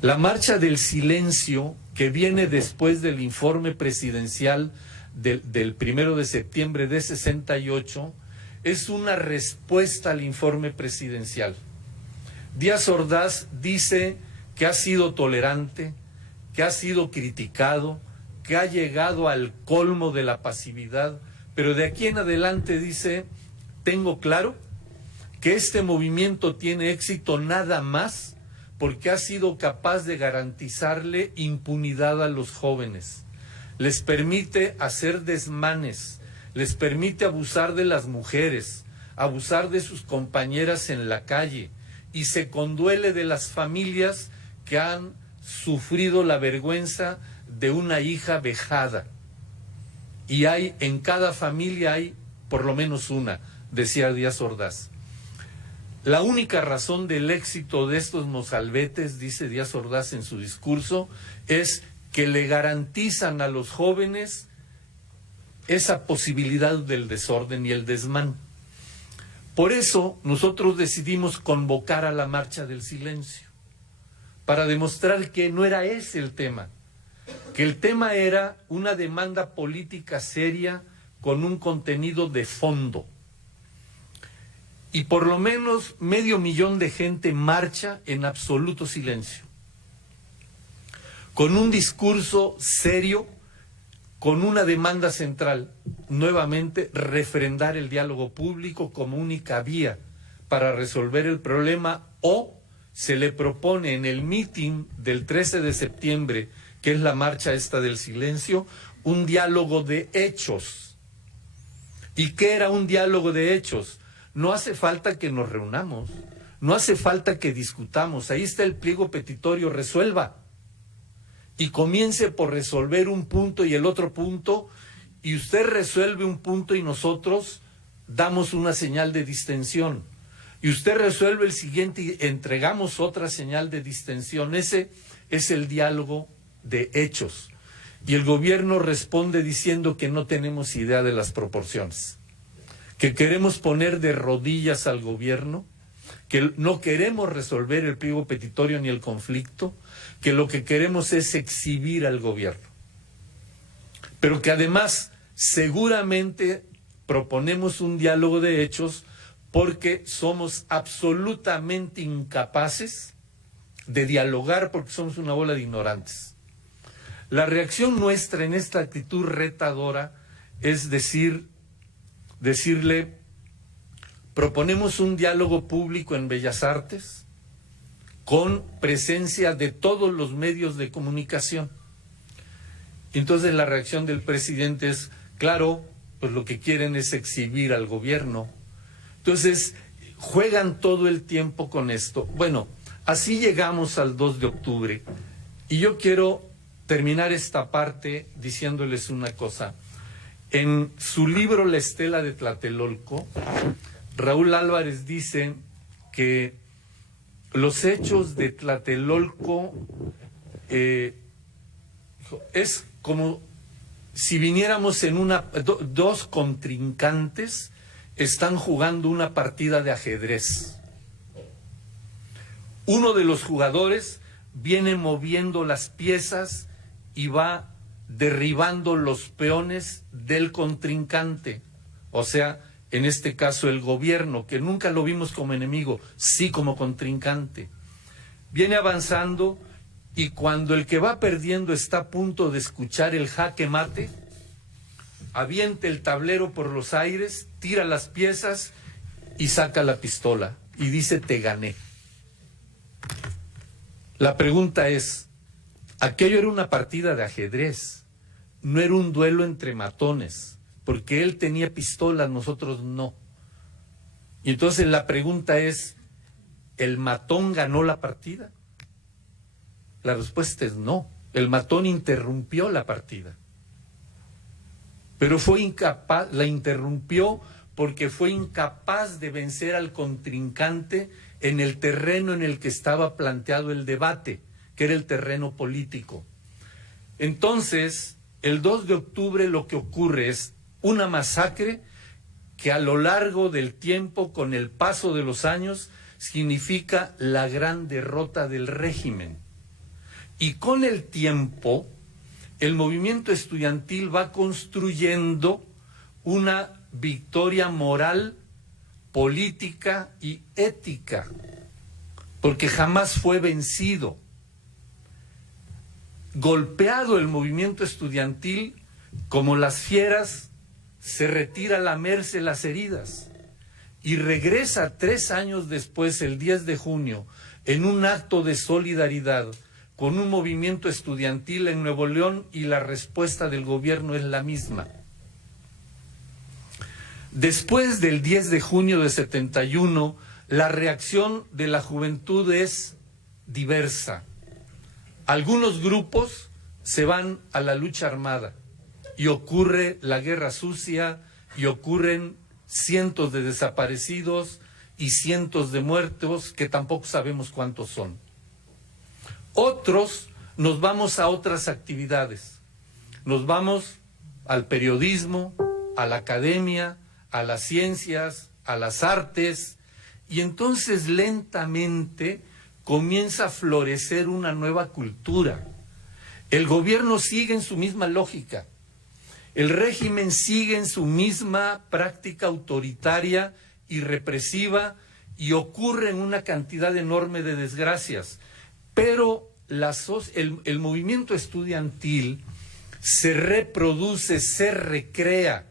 La marcha del silencio, que viene después del informe presidencial del 1 de septiembre de 68, es una respuesta al informe presidencial. Díaz Ordaz dice que ha sido tolerante, que ha sido criticado, que ha llegado al colmo de la pasividad, pero de aquí en adelante dice, tengo claro que este movimiento tiene éxito nada más porque ha sido capaz de garantizarle impunidad a los jóvenes. Les permite hacer desmanes, les permite abusar de las mujeres, abusar de sus compañeras en la calle, y se conduele de las familias que han sufrido la vergüenza de una hija vejada. Y en cada familia hay por lo menos una, decía Díaz Ordaz. La única razón del éxito de estos mozalbetes, dice Díaz Ordaz en su discurso, es que le garantizan a los jóvenes esa posibilidad del desorden y el desmán. Por eso nosotros decidimos convocar a la Marcha del Silencio, para demostrar que no era ese el tema, que el tema era una demanda política seria con un contenido de fondo. Y por lo menos 500,000 de gente marcha en absoluto silencio, con un discurso serio, con una demanda central, nuevamente refrendar el diálogo público como única vía para resolver el problema, o se le propone en el mitin del 13 de septiembre, que es la marcha esta del silencio, un diálogo de hechos. ¿Y qué era un diálogo de hechos? No hace falta que nos reunamos, no hace falta que discutamos, ahí está el pliego petitorio, resuelva. Y comience por resolver un punto y el otro punto, y usted resuelve un punto y nosotros damos una señal de distensión. Y usted resuelve el siguiente y entregamos otra señal de distensión. Ese es el diálogo de hechos. Y el gobierno responde diciendo que no tenemos idea de las proporciones, que queremos poner de rodillas al gobierno, que no queremos resolver el pliego petitorio ni el conflicto, que lo que queremos es exhibir al gobierno. Pero que además seguramente proponemos un diálogo de hechos porque somos absolutamente incapaces de dialogar porque somos una bola de ignorantes. La reacción nuestra en esta actitud retadora es decirle, proponemos un diálogo público en Bellas Artes con presencia de todos los medios de comunicación. Entonces la reacción del presidente es, claro, pues lo que quieren es exhibir al gobierno. Entonces juegan todo el tiempo con esto. Bueno, así llegamos al 2 de octubre. Y yo quiero terminar esta parte diciéndoles una cosa. En su libro La Estela de Tlatelolco, Raúl Álvarez dice que los hechos de Tlatelolco es como si viniéramos en dos contrincantes están jugando una partida de ajedrez. Uno de los jugadores viene moviendo las piezas y va derribando los peones del contrincante, o sea, en este caso el gobierno, que nunca lo vimos como enemigo, sí como contrincante. Viene avanzando y cuando el que va perdiendo está a punto de escuchar el jaque mate, avienta el tablero por los aires, tira las piezas y saca la pistola y dice: te gané. La pregunta es, aquello era una partida de ajedrez, no era un duelo entre matones, porque él tenía pistola, nosotros no. Y entonces la pregunta es, ¿el matón ganó la partida? La respuesta es no, el matón interrumpió la partida. Pero fue incapaz, la interrumpió porque fue incapaz de vencer al contrincante en el terreno en el que estaba planteado el debate, que era el terreno político. Entonces, el 2 de octubre lo que ocurre es una masacre que a lo largo del tiempo, con el paso de los años, significa la gran derrota del régimen. Y con el tiempo, el movimiento estudiantil va construyendo una victoria moral, política y ética, porque jamás fue vencido. Golpeado el movimiento estudiantil, como las fieras, se retira a lamerse las heridas y regresa 3 años después, el 10 de junio, en un acto de solidaridad con un movimiento estudiantil en Nuevo León, y la respuesta del gobierno es la misma. Después del 10 de junio de 71, la reacción de la juventud es diversa. Algunos grupos se van a la lucha armada y ocurre la guerra sucia y ocurren cientos de desaparecidos y cientos de muertos que tampoco sabemos cuántos son. Otros nos vamos a otras actividades, nos vamos al periodismo, a la academia, a las ciencias, a las artes, y entonces lentamente comienza a florecer una nueva cultura. El gobierno sigue en su misma lógica, el régimen sigue en su misma práctica autoritaria y represiva, y ocurren una cantidad enorme de desgracias, pero el movimiento estudiantil se reproduce, se recrea.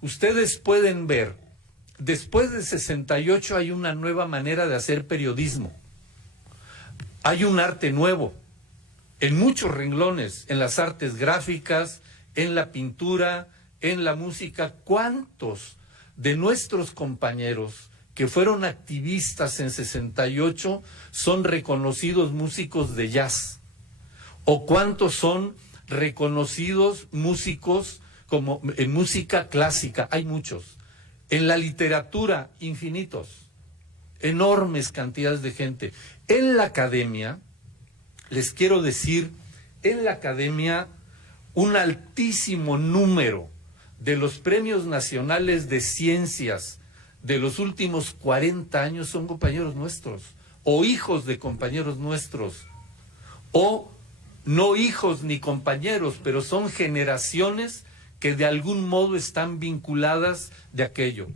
Ustedes pueden ver, después de 68 hay una nueva manera de hacer periodismo. Hay un arte nuevo, en muchos renglones, en las artes gráficas, en la pintura, en la música. ¿Cuántos de nuestros compañeros que fueron activistas en 68 son reconocidos músicos de jazz? ¿O cuántos son reconocidos músicos como en música clásica? Hay muchos. En la literatura, infinitos, enormes cantidades de gente. En la academia, les quiero decir, en la academia, un altísimo número de los premios nacionales de ciencias de los últimos 40 años son compañeros nuestros, o hijos de compañeros nuestros, o no hijos ni compañeros, pero son generaciones que de algún modo están vinculadas de aquello.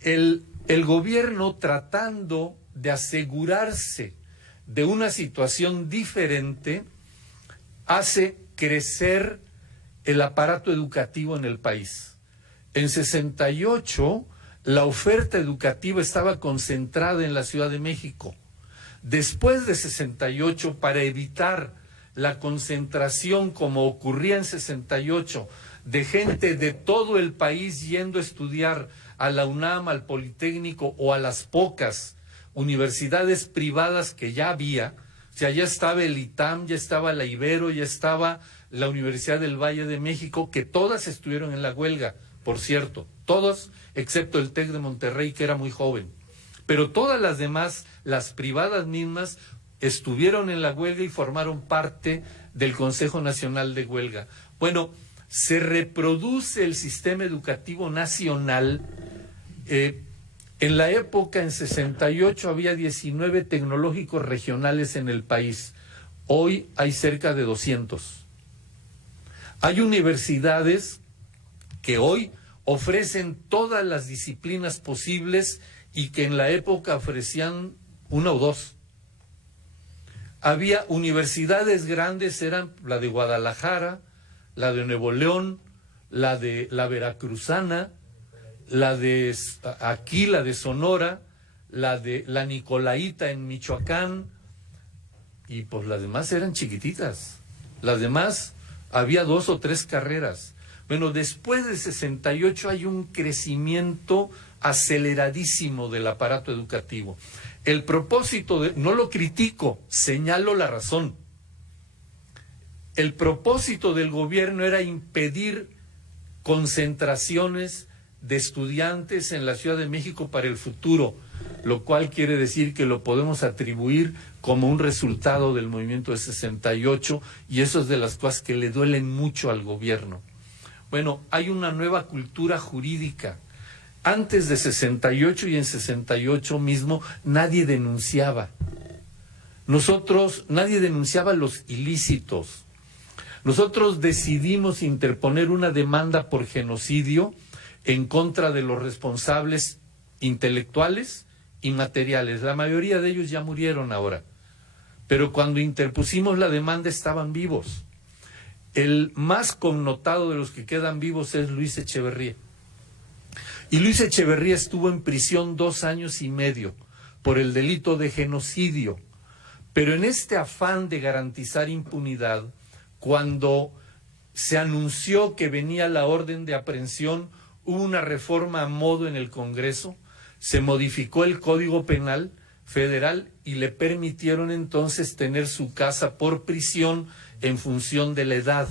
El gobierno, tratando de asegurarse de una situación diferente, hace crecer el aparato educativo en el país. En 68, la oferta educativa estaba concentrada en la Ciudad de México. Después de 68, para evitar la concentración, como ocurría en 68, de gente de todo el país yendo a estudiar a la UNAM, al Politécnico o a las pocas universidades privadas que ya había, o sea, ya estaba el ITAM, ya estaba la Ibero, ya estaba la Universidad del Valle de México, que todas estuvieron en la huelga, por cierto, todos, excepto el TEC de Monterrey, que era muy joven. Pero todas las demás, las privadas mismas, estuvieron en la huelga y formaron parte del Consejo Nacional de Huelga. Bueno, se reproduce el sistema educativo nacional En la época, en 68, había 19 tecnológicos regionales en el país. Hoy hay cerca de 200. Hay universidades que hoy ofrecen todas las disciplinas posibles y que en la época ofrecían una o dos. Había universidades grandes, eran la de Guadalajara, la de Nuevo León, la de la Veracruzana, la de aquí, la de Sonora, la de la Nicolaita en Michoacán, y pues las demás eran chiquititas. Las demás había 2 o 3 carreras. Bueno, después de 68 hay un crecimiento aceleradísimo del aparato educativo. El propósito, no lo critico, señalo la razón. El propósito del gobierno era impedir concentraciones de estudiantes en la Ciudad de México para el futuro, lo cual quiere decir que lo podemos atribuir como un resultado del movimiento de 68, y eso es de las cosas que le duelen mucho al gobierno. Bueno, hay una nueva cultura jurídica. Antes de 68 y en 68 mismo, nadie denunciaba. Nadie denunciaba los ilícitos. Nosotros decidimos interponer una demanda por genocidio en contra de los responsables intelectuales y materiales. La mayoría de ellos ya murieron ahora, pero cuando interpusimos la demanda estaban vivos. El más connotado de los que quedan vivos es Luis Echeverría. Y Luis Echeverría estuvo en prisión 2 años y medio por el delito de genocidio. Pero en este afán de garantizar impunidad, cuando se anunció que venía la orden de aprehensión, hubo una reforma a modo en el Congreso, se modificó el Código Penal Federal y le permitieron entonces tener su casa por prisión en función de la edad.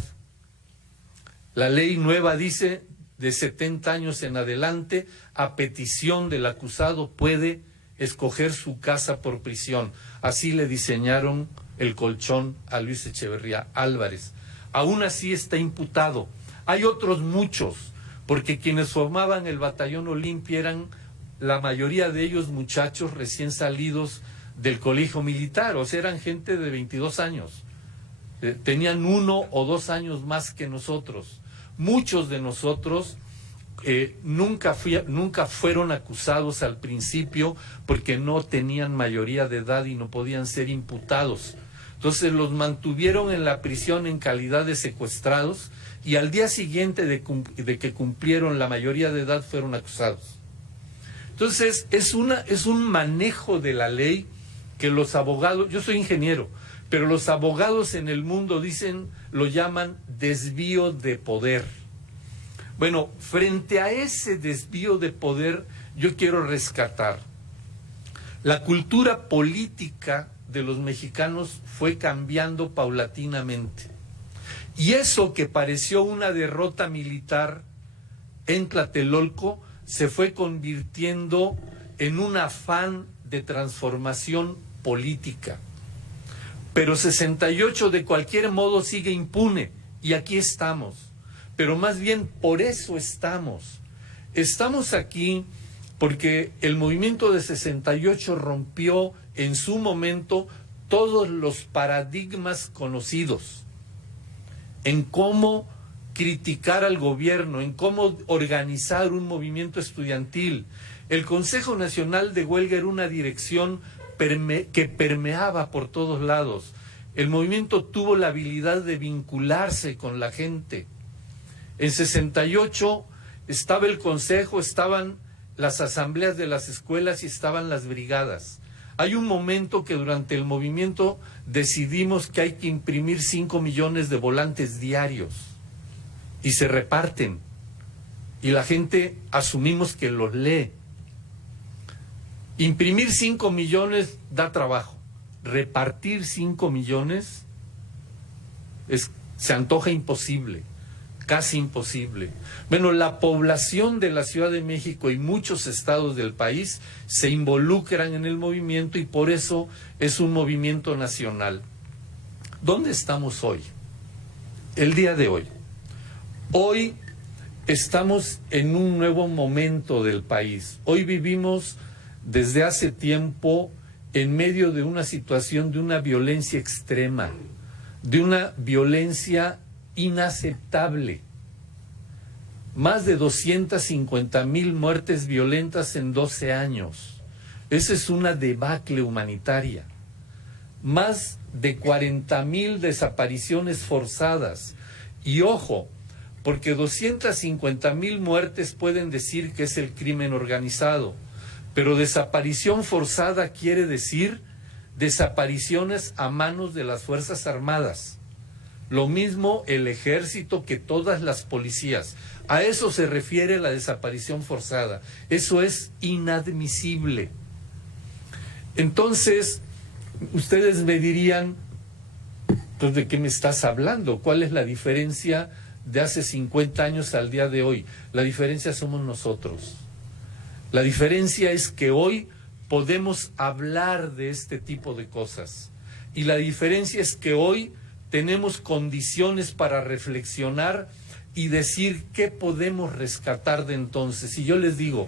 La ley nueva dice de 70 años en adelante, a petición del acusado puede escoger su casa por prisión. Así le diseñaron el colchón a Luis Echeverría Álvarez. Aún así está imputado. Hay otros muchos, porque quienes formaban el Batallón Olimpia eran la mayoría de ellos muchachos recién salidos del colegio militar, o sea, eran gente de 22 años. Tenían 1 o 2 años más que nosotros. Muchos de nosotros nunca fueron acusados al principio porque no tenían mayoría de edad y no podían ser imputados. Entonces los mantuvieron en la prisión en calidad de secuestrados y al día siguiente de que cumplieron la mayoría de edad fueron acusados. Entonces es un manejo de la ley que los abogados, yo soy ingeniero, pero los abogados en el mundo lo llaman desvío de poder. Bueno, frente a ese desvío de poder, yo quiero rescatar. La cultura política de los mexicanos fue cambiando paulatinamente. Y eso que pareció una derrota militar en Tlatelolco se fue convirtiendo en un afán de transformación política. Pero 68 de cualquier modo sigue impune y aquí estamos. Pero más bien por eso estamos. Estamos aquí porque el movimiento de 68 rompió en su momento todos los paradigmas conocidos en cómo criticar al gobierno, en cómo organizar un movimiento estudiantil. El Consejo Nacional de Huelga era una dirección que permeaba por todos lados. El movimiento tuvo la habilidad de vincularse con la gente. En 68 estaba el Consejo, estaban las asambleas de las escuelas y estaban las brigadas. Hay un momento que durante el movimiento decidimos que hay que imprimir 5 millones de volantes diarios y se reparten y la gente asumimos que los lee. Imprimir 5 millones da trabajo, repartir 5 millones se antoja imposible, casi imposible. Bueno, la población de la Ciudad de México y muchos estados del país se involucran en el movimiento y por eso es un movimiento nacional. ¿Dónde estamos hoy? El día de hoy. Hoy estamos en un nuevo momento del país. Hoy vivimos desde hace tiempo en medio de una situación de una violencia extrema, de una violencia inaceptable. Más de 250,000 muertes violentas en 12 años. Esa es una debacle humanitaria. Más de 40,000 desapariciones forzadas. Y ojo, porque 250,000 muertes pueden decir que es el crimen organizado, pero desaparición forzada quiere decir desapariciones a manos de las Fuerzas Armadas. Lo mismo el ejército que todas las policías. A eso se refiere la desaparición forzada. Eso es inadmisible. Entonces, ustedes me dirían, pues, ¿de qué me estás hablando? ¿Cuál es la diferencia de hace 50 años al día de hoy? La diferencia somos nosotros. La diferencia es que hoy podemos hablar de este tipo de cosas. Y la diferencia es que hoy tenemos condiciones para reflexionar y decir qué podemos rescatar de entonces. Y yo les digo,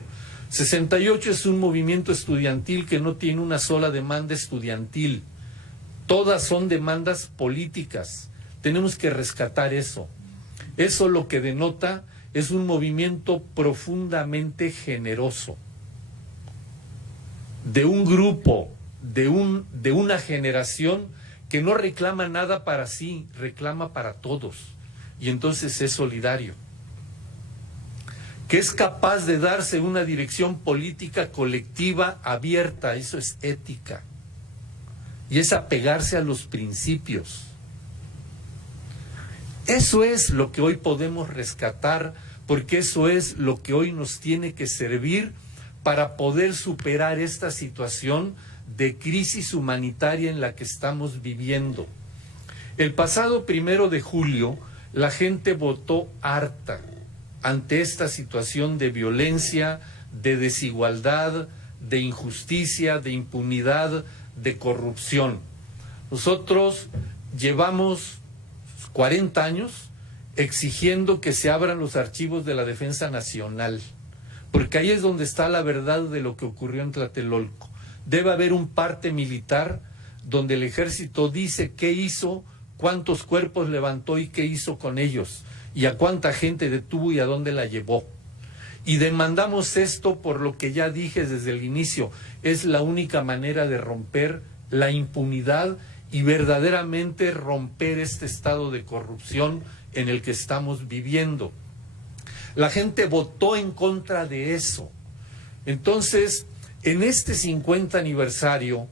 68 es un movimiento estudiantil que no tiene una sola demanda estudiantil. Todas son demandas políticas. Tenemos que rescatar eso. Eso lo que denota es un movimiento profundamente generoso. De un grupo, de una generación que no reclama nada para sí, reclama para todos. Y entonces es solidario. Que es capaz de darse una dirección política colectiva abierta, eso es ética. Y es apegarse a los principios. Eso es lo que hoy podemos rescatar, porque eso es lo que hoy nos tiene que servir para poder superar esta situación de crisis humanitaria en la que estamos viviendo. El pasado 1 de julio, la gente votó harta ante esta situación de violencia, de desigualdad, de injusticia, de impunidad, de corrupción. Nosotros llevamos 40 años exigiendo que se abran los archivos de la Defensa Nacional, porque ahí es donde está la verdad de lo que ocurrió en Tlatelolco. Debe haber un parte militar donde el ejército dice qué hizo, cuántos cuerpos levantó y qué hizo con ellos, y a cuánta gente detuvo y a dónde la llevó. Y demandamos esto por lo que ya dije desde el inicio, es la única manera de romper la impunidad y verdaderamente romper este estado de corrupción en el que estamos viviendo. La gente votó en contra de eso. Entonces, en este 50 aniversario,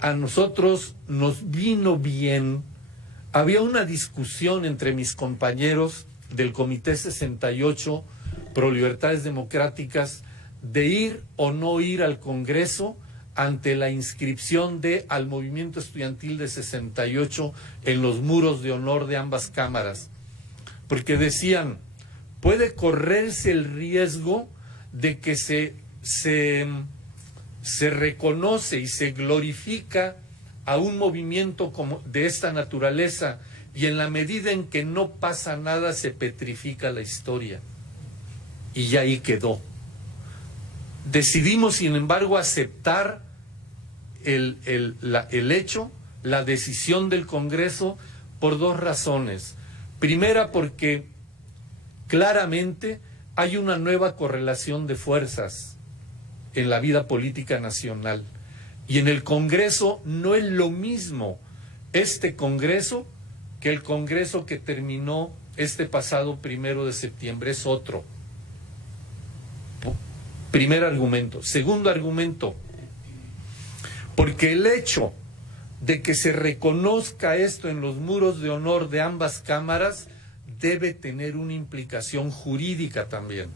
a nosotros nos vino bien. Había una discusión entre mis compañeros del Comité 68 Pro Libertades Democráticas de ir o no ir al Congreso ante la inscripción al movimiento estudiantil de 68 en los muros de honor de ambas cámaras. Porque decían, puede correrse el riesgo de que se reconoce y se glorifica a un movimiento como de esta naturaleza, y en la medida en que no pasa nada se petrifica la historia. Y ya ahí quedó. Decidimos, sin embargo, aceptar el hecho, la decisión del Congreso, por dos razones. Primera, porque claramente hay una nueva correlación de fuerzas en la vida política nacional. Y en el Congreso no es lo mismo este Congreso que el Congreso que terminó este pasado 1 de septiembre. Es otro. Primer argumento. Segundo argumento, porque el hecho de que se reconozca esto en los muros de honor de ambas cámaras debe tener una implicación jurídica también.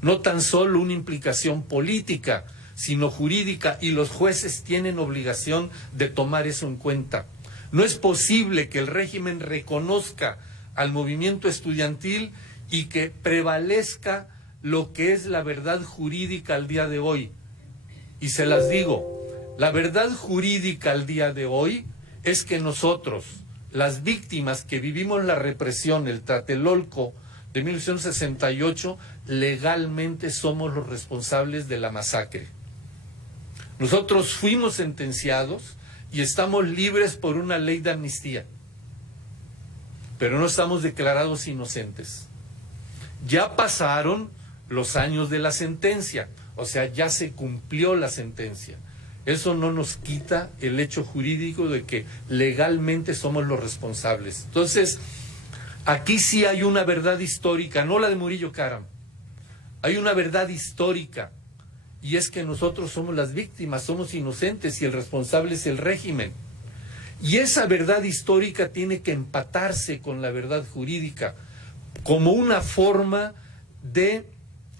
No tan solo una implicación política, sino jurídica, y los jueces tienen obligación de tomar eso en cuenta. No es posible que el régimen reconozca al movimiento estudiantil y que prevalezca lo que es la verdad jurídica al día de hoy. Y se las digo, la verdad jurídica al día de hoy es que nosotros, las víctimas que vivimos la represión, el Tlatelolco, de 1968, legalmente somos los responsables de la masacre. Nosotros fuimos sentenciados y estamos libres por una ley de amnistía, pero no estamos declarados inocentes. Ya pasaron los años de la sentencia, o sea, ya se cumplió la sentencia. Eso no nos quita el hecho jurídico de que legalmente somos los responsables. Entonces, aquí sí hay una verdad histórica, no la de Murillo Karam. Hay una verdad histórica, y es que nosotros somos las víctimas, somos inocentes y el responsable es el régimen. Y esa verdad histórica tiene que empatarse con la verdad jurídica como una forma de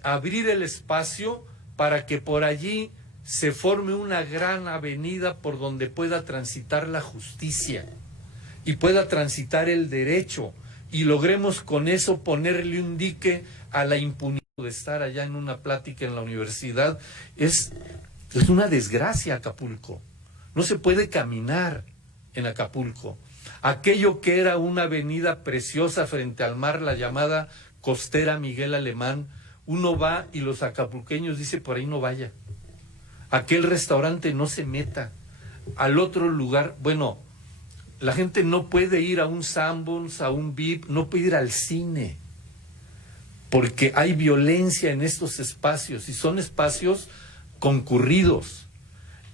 abrir el espacio para que por allí se forme una gran avenida por donde pueda transitar la justicia y pueda transitar el derecho, y logremos con eso ponerle un dique a la impunidad. De estar allá en una plática en la universidad, es una desgracia Acapulco. No se puede caminar en Acapulco. Aquello que era una avenida preciosa frente al mar, la llamada Costera Miguel Alemán, uno va y los acapulqueños dicen por ahí no vaya. Aquel restaurante no se meta. Al otro lugar, bueno, la gente no puede ir a un Sanborns, a un VIP, no puede ir al cine, porque hay violencia en estos espacios y son espacios concurridos.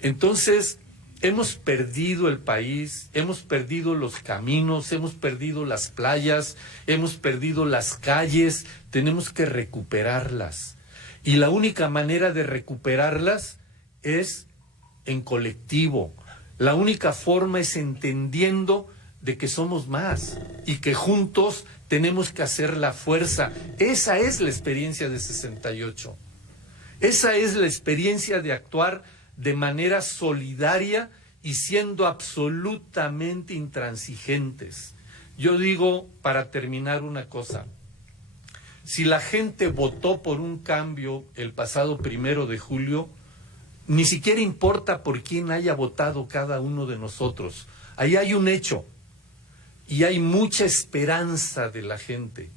Entonces, hemos perdido el país, hemos perdido los caminos, hemos perdido las playas, hemos perdido las calles, tenemos que recuperarlas. Y la única manera de recuperarlas es en colectivo. La única forma es entendiendo de que somos más y que juntos tenemos que hacer la fuerza. Esa es la experiencia de 68. Esa es la experiencia de actuar de manera solidaria y siendo absolutamente intransigentes. Yo digo, para terminar, una cosa. Si la gente votó por un cambio el pasado 1 de julio, ni siquiera importa por quién haya votado cada uno de nosotros. Ahí hay un hecho. Y hay mucha esperanza de la gente.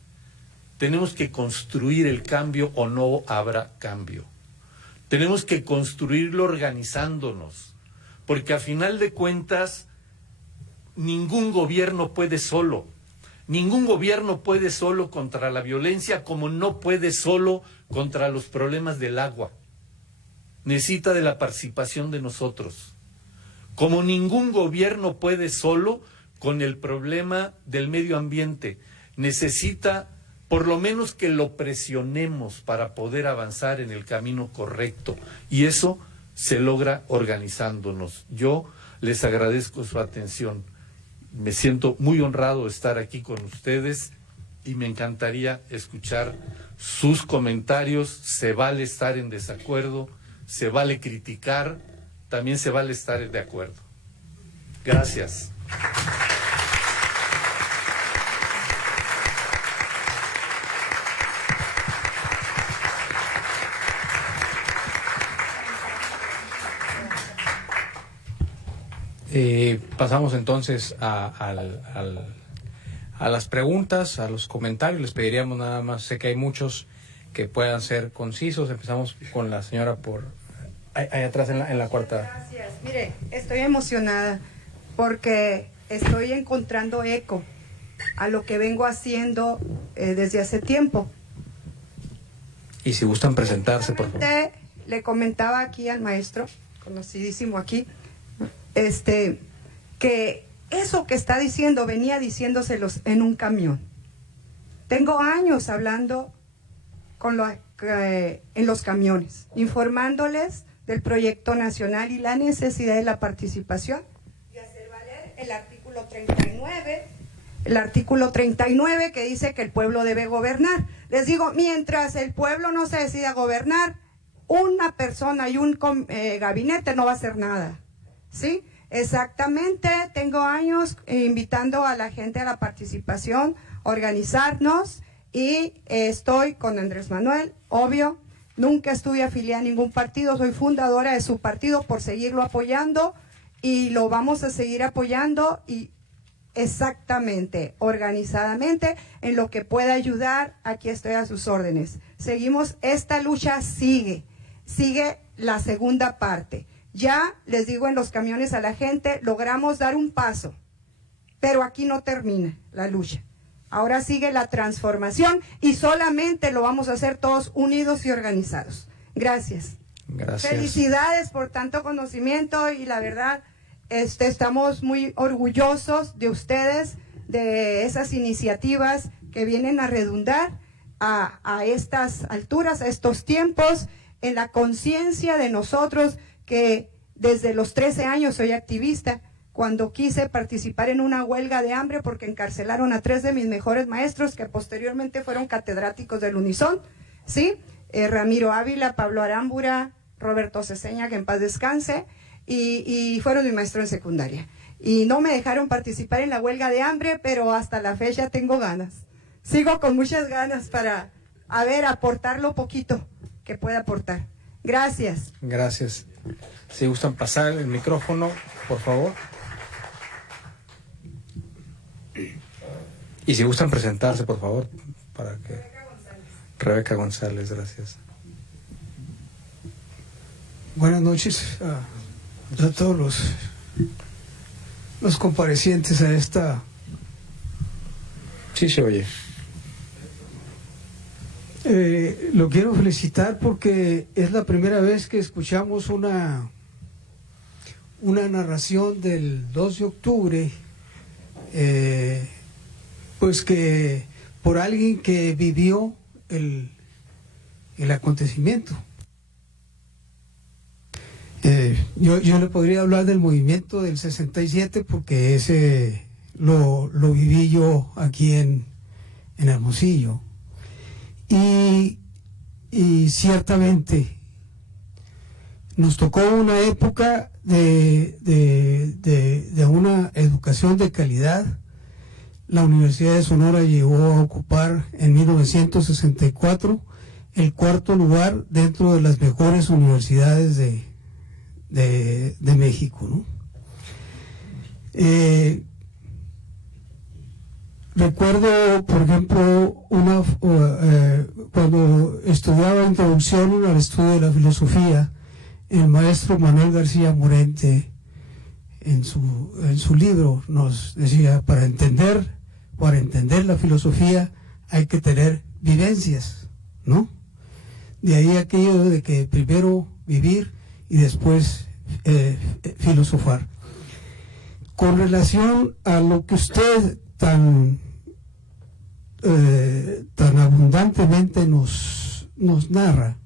Tenemos que construir el cambio o no habrá cambio. Tenemos que construirlo organizándonos, porque a final de cuentas ningún gobierno puede solo. Ningún gobierno puede solo contra la violencia, como no puede solo contra los problemas del agua. Necesita de la participación de nosotros. Como ningún gobierno puede solo con el problema del medio ambiente, necesita por lo menos que lo presionemos para poder avanzar en el camino correcto, y eso se logra organizándonos. Yo les agradezco su atención, me siento muy honrado de estar aquí con ustedes y me encantaría escuchar sus comentarios. Se vale estar en desacuerdo, se vale criticar, también se vale estar de acuerdo. Gracias. Pasamos entonces a las preguntas, a los comentarios. Les pediríamos nada más, sé que hay muchos que puedan ser concisos. Empezamos con la señora por ahí atrás en la cuarta. Gracias. Mire, estoy emocionada porque estoy encontrando eco a lo que vengo haciendo desde hace tiempo. Y si gustan presentarse, por favor. Le comentaba aquí al maestro, conocidísimo aquí, que eso que está diciendo venía diciéndoselos en un camión. Tengo años hablando en los camiones, informándoles del proyecto nacional y la necesidad de la participación y hacer valer el artículo 39, que dice que el pueblo debe gobernar. Les digo, mientras el pueblo no se decida gobernar, una persona y un gabinete no va a hacer nada, ¿sí? Exactamente, tengo años invitando a la gente a la participación, organizarnos, y estoy con Andrés Manuel, obvio. Nunca estuve afiliada a ningún partido, soy fundadora de su partido por seguirlo apoyando y lo vamos a seguir apoyando, y exactamente, organizadamente, en lo que pueda ayudar, aquí estoy a sus órdenes. Seguimos, esta lucha sigue la segunda parte. Ya les digo en los camiones a la gente, logramos dar un paso, pero aquí no termina la lucha. Ahora sigue la transformación y solamente lo vamos a hacer todos unidos y organizados. Gracias. Gracias. Felicidades por tanto conocimiento y la verdad, estamos muy orgullosos de ustedes, de esas iniciativas que vienen a redundar a estas alturas, a estos tiempos, en la conciencia de nosotros que desde los 13 años soy activista. Cuando quise participar en una huelga de hambre porque encarcelaron a 3 de mis mejores maestros que posteriormente fueron catedráticos del Unison, ¿sí? Ramiro Ávila, Pablo Arámbura, Roberto Ceseña, que en paz descanse, y fueron mi maestro en secundaria. Y no me dejaron participar en la huelga de hambre, pero hasta la fecha tengo ganas. Sigo con muchas ganas para, aportar lo poquito que pueda aportar. Gracias. Gracias. Si gustan pasar el micrófono, por favor. Y si gustan presentarse, por favor, para que... Rebeca González, gracias. Buenas noches a todos los comparecientes a esta... Sí, se oye. Lo quiero felicitar porque es la primera vez que escuchamos una narración del 2 de octubre, pues que por alguien que vivió el acontecimiento. Yo le podría hablar del movimiento del 67 porque ese lo viví yo aquí en Hermosillo. Y ciertamente nos tocó una época de una educación de calidad. La Universidad de Sonora llegó a ocupar en 1964 el 4º lugar dentro de las mejores universidades de México, ¿no? Recuerdo, por ejemplo, cuando estudiaba Introducción al Estudio de la Filosofía, el maestro Manuel García Morente, en su libro, nos decía, para entender la filosofía hay que tener vivencias, ¿no? De ahí aquello de que primero vivir y después filosofar. Con relación a lo que usted tan abundantemente nos narra,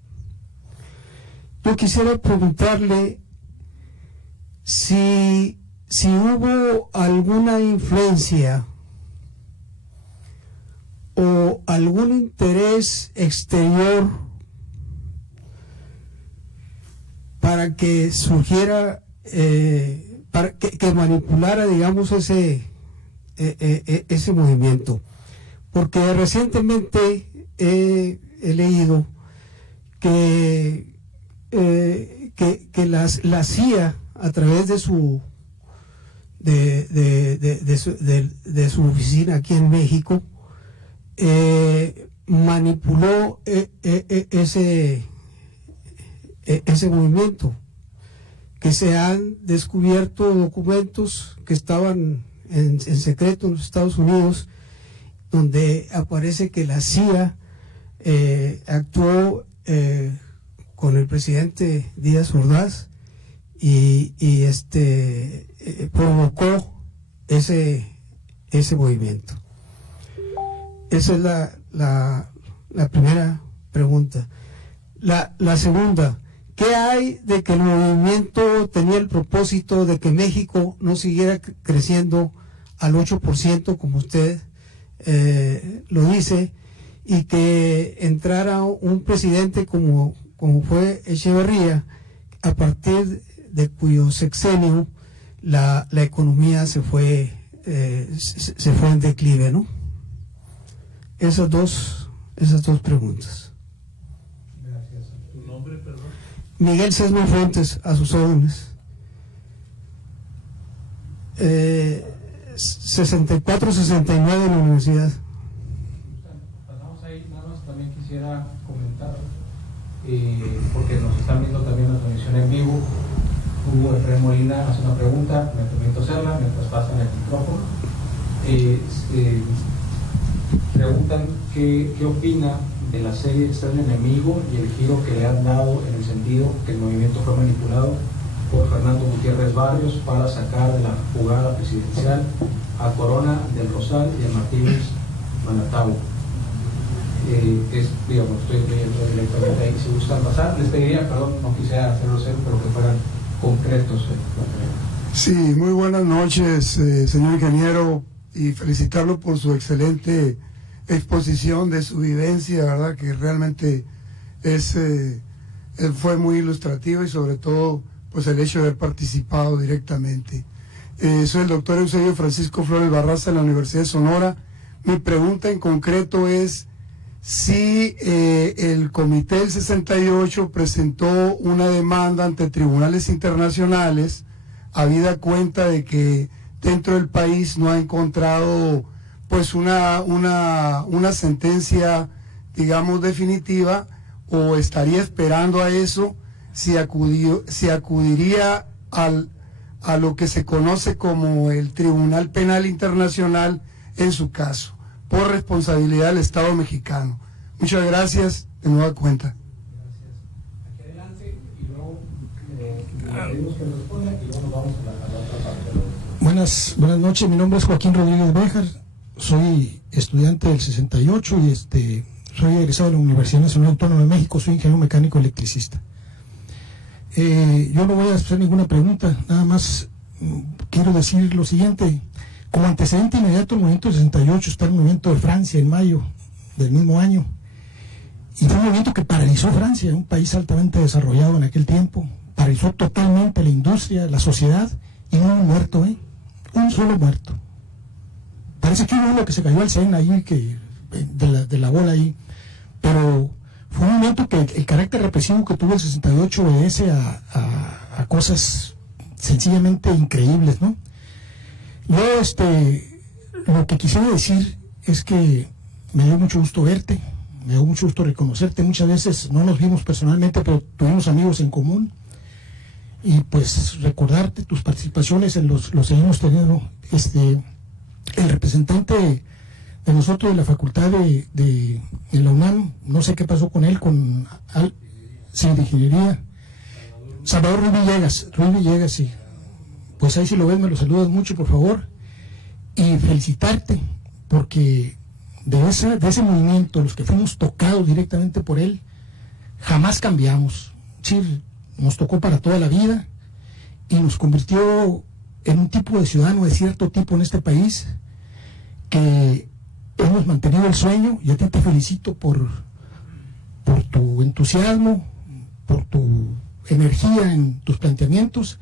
yo quisiera preguntarle si hubo alguna influencia o algún interés exterior para que surgiera, para que manipulara, digamos, ese movimiento. Porque recientemente he leído que la CIA, a través de su oficina aquí en México, manipuló ese movimiento, que se han descubierto documentos que estaban en secreto en los Estados Unidos, donde aparece que la CIA actuó con el presidente Díaz Ordaz y provocó ese movimiento. Esa es la primera pregunta. La segunda, ¿qué hay de que el movimiento tenía el propósito de que México no siguiera creciendo al 8%, como usted lo dice, y que entrara un presidente como fue Echeverría, a partir de cuyo sexenio la economía se fue en declive, ¿no? Esas dos preguntas. Gracias. ¿Tu nombre, perdón? Miguel Sesma Fuentes, a sus órdenes. 64-69 en la universidad. Pasamos ahí, nada más también quisiera comentar, porque nos están viendo también la transmisión en vivo. Hugo Efraín Molina hace una pregunta, me permito hacerla mientras pasan el micrófono. Preguntan qué opina de la serie Extraño Enemigo y el giro que le han dado en el sentido que el movimiento fue manipulado por Fernando Gutiérrez Barrios para sacar de la jugada presidencial a Corona del Rosal y a Martínez Manatau. Digamos, estoy leyendo directamente ahí. Si gustan pasar, les pediría, perdón, no quisiera hacerlo cero, pero que fueran concretos. Sí, muy buenas noches, señor ingeniero, y felicitarlo por su excelente exposición de su vivencia, ¿verdad? Que realmente fue muy ilustrativa y sobre todo pues el hecho de haber participado directamente. Soy el doctor Eusebio Francisco Flores Barraza de la Universidad de Sonora. Mi pregunta en concreto es si el Comité del 68 presentó una demanda ante tribunales internacionales, habida cuenta de que dentro del país no ha encontrado pues una sentencia, digamos, definitiva, o estaría esperando a eso, si acudiría a lo que se conoce como el Tribunal Penal Internacional en su caso, por responsabilidad del Estado mexicano. Muchas gracias, de nueva cuenta. Gracias. Aquí adelante y luego pedimos que nos responda y luego nos vamos a la otra parte. Buenas noches, mi nombre es Joaquín Rodríguez Béjar, soy estudiante del 68 y soy egresado de la Universidad Nacional Autónoma de México, soy ingeniero mecánico electricista. Yo no voy a hacer ninguna pregunta, nada más quiero decir lo siguiente. Como antecedente inmediato al movimiento del 68 está el movimiento de Francia en mayo del mismo año, y fue un movimiento que paralizó Francia, un país altamente desarrollado en aquel tiempo, paralizó totalmente la industria, la sociedad, y no un muerto, un solo muerto. Parece que hubo uno que se cayó al Sena ahí, de la bola ahí, pero fue un momento que el carácter represivo que tuvo el 68 obedece a cosas sencillamente increíbles, ¿no? Yo, lo que quisiera decir es que me dio mucho gusto verte, me dio mucho gusto reconocerte. Muchas veces no nos vimos personalmente, pero tuvimos amigos en común, y pues recordarte tus participaciones en los seguimos teniendo. El representante de nosotros de la facultad de la UNAM, no sé qué pasó con él, sí, de ingeniería, Salvador Ruiz Villegas, sí. Pues ahí si lo ves me lo saludas mucho, por favor, y felicitarte, porque de ese movimiento, los que fuimos tocados directamente por él, jamás cambiamos. Sí, nos tocó para toda la vida y nos convirtió en un tipo de ciudadano de cierto tipo en este país, que hemos mantenido el sueño, y a ti te felicito por tu entusiasmo, por tu energía en tus planteamientos,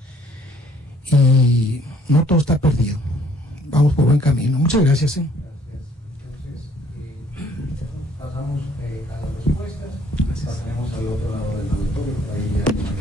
y no todo está perdido, vamos por buen camino. Muchas gracias. Gracias. Entonces, pasamos a las respuestas, pasaremos al otro lado del auditorio, ahí ya tenemos.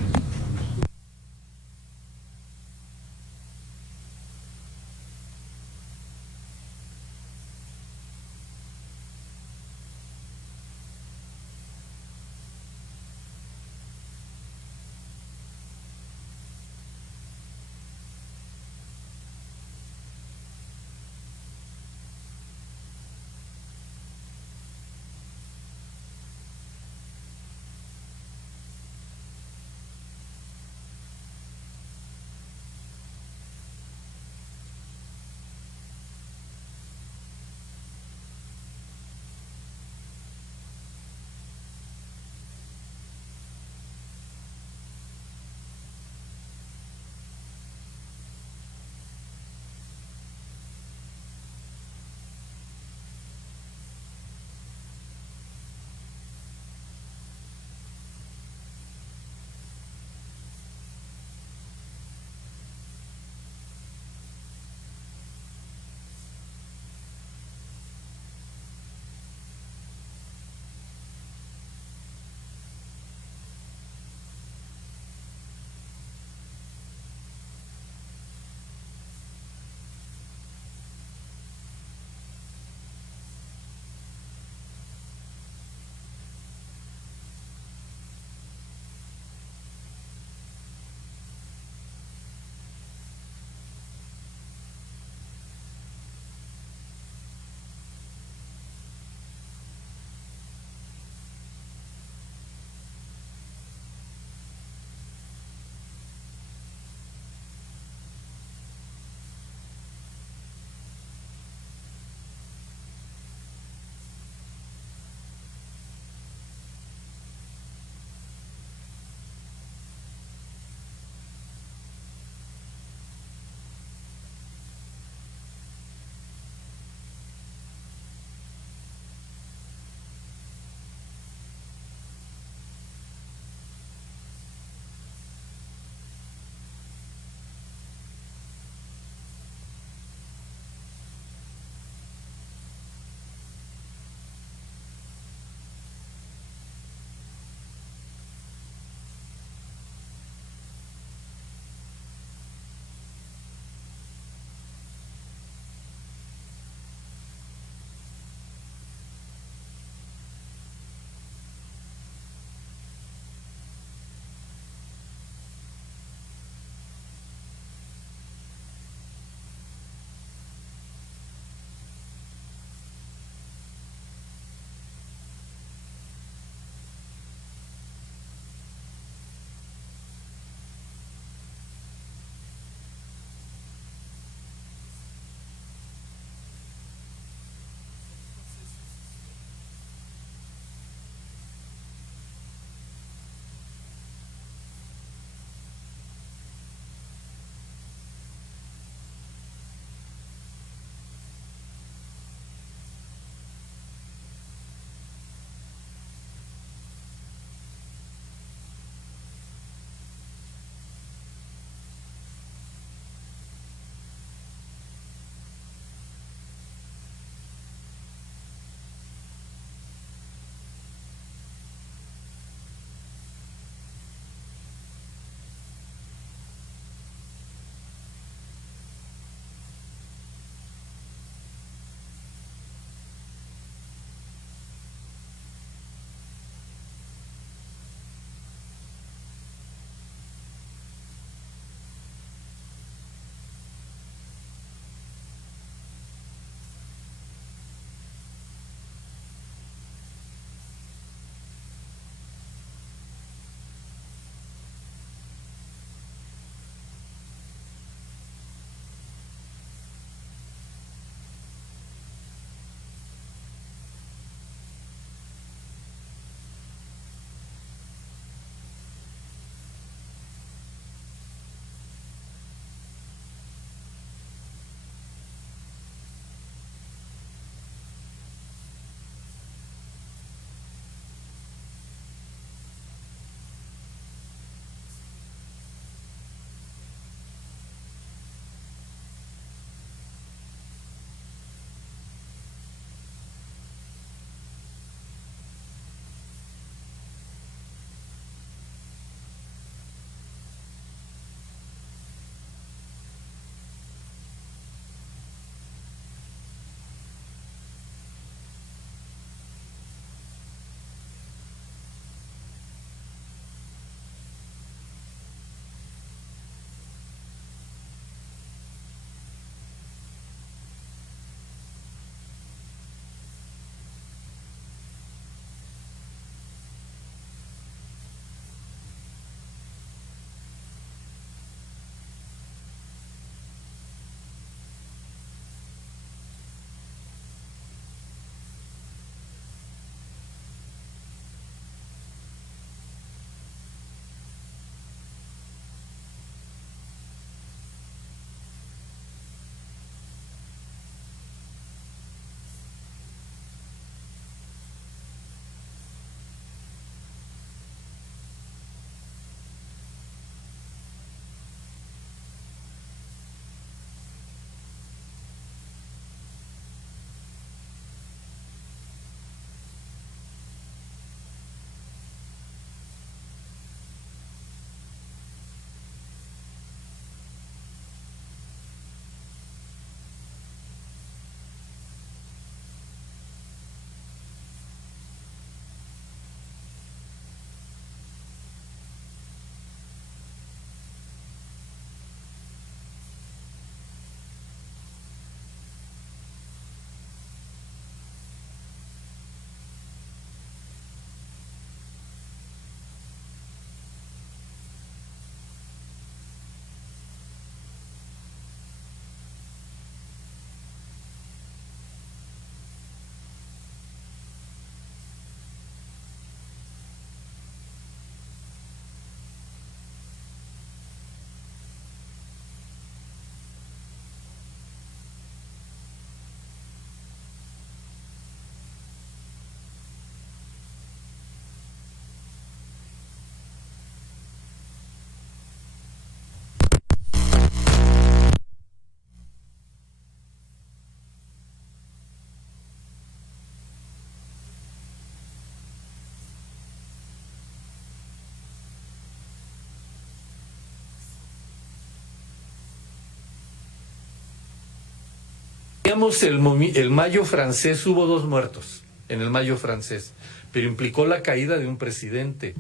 Teníamos el Mayo francés, hubo 2 muertos en el Mayo francés, pero implicó la caída de un presidente.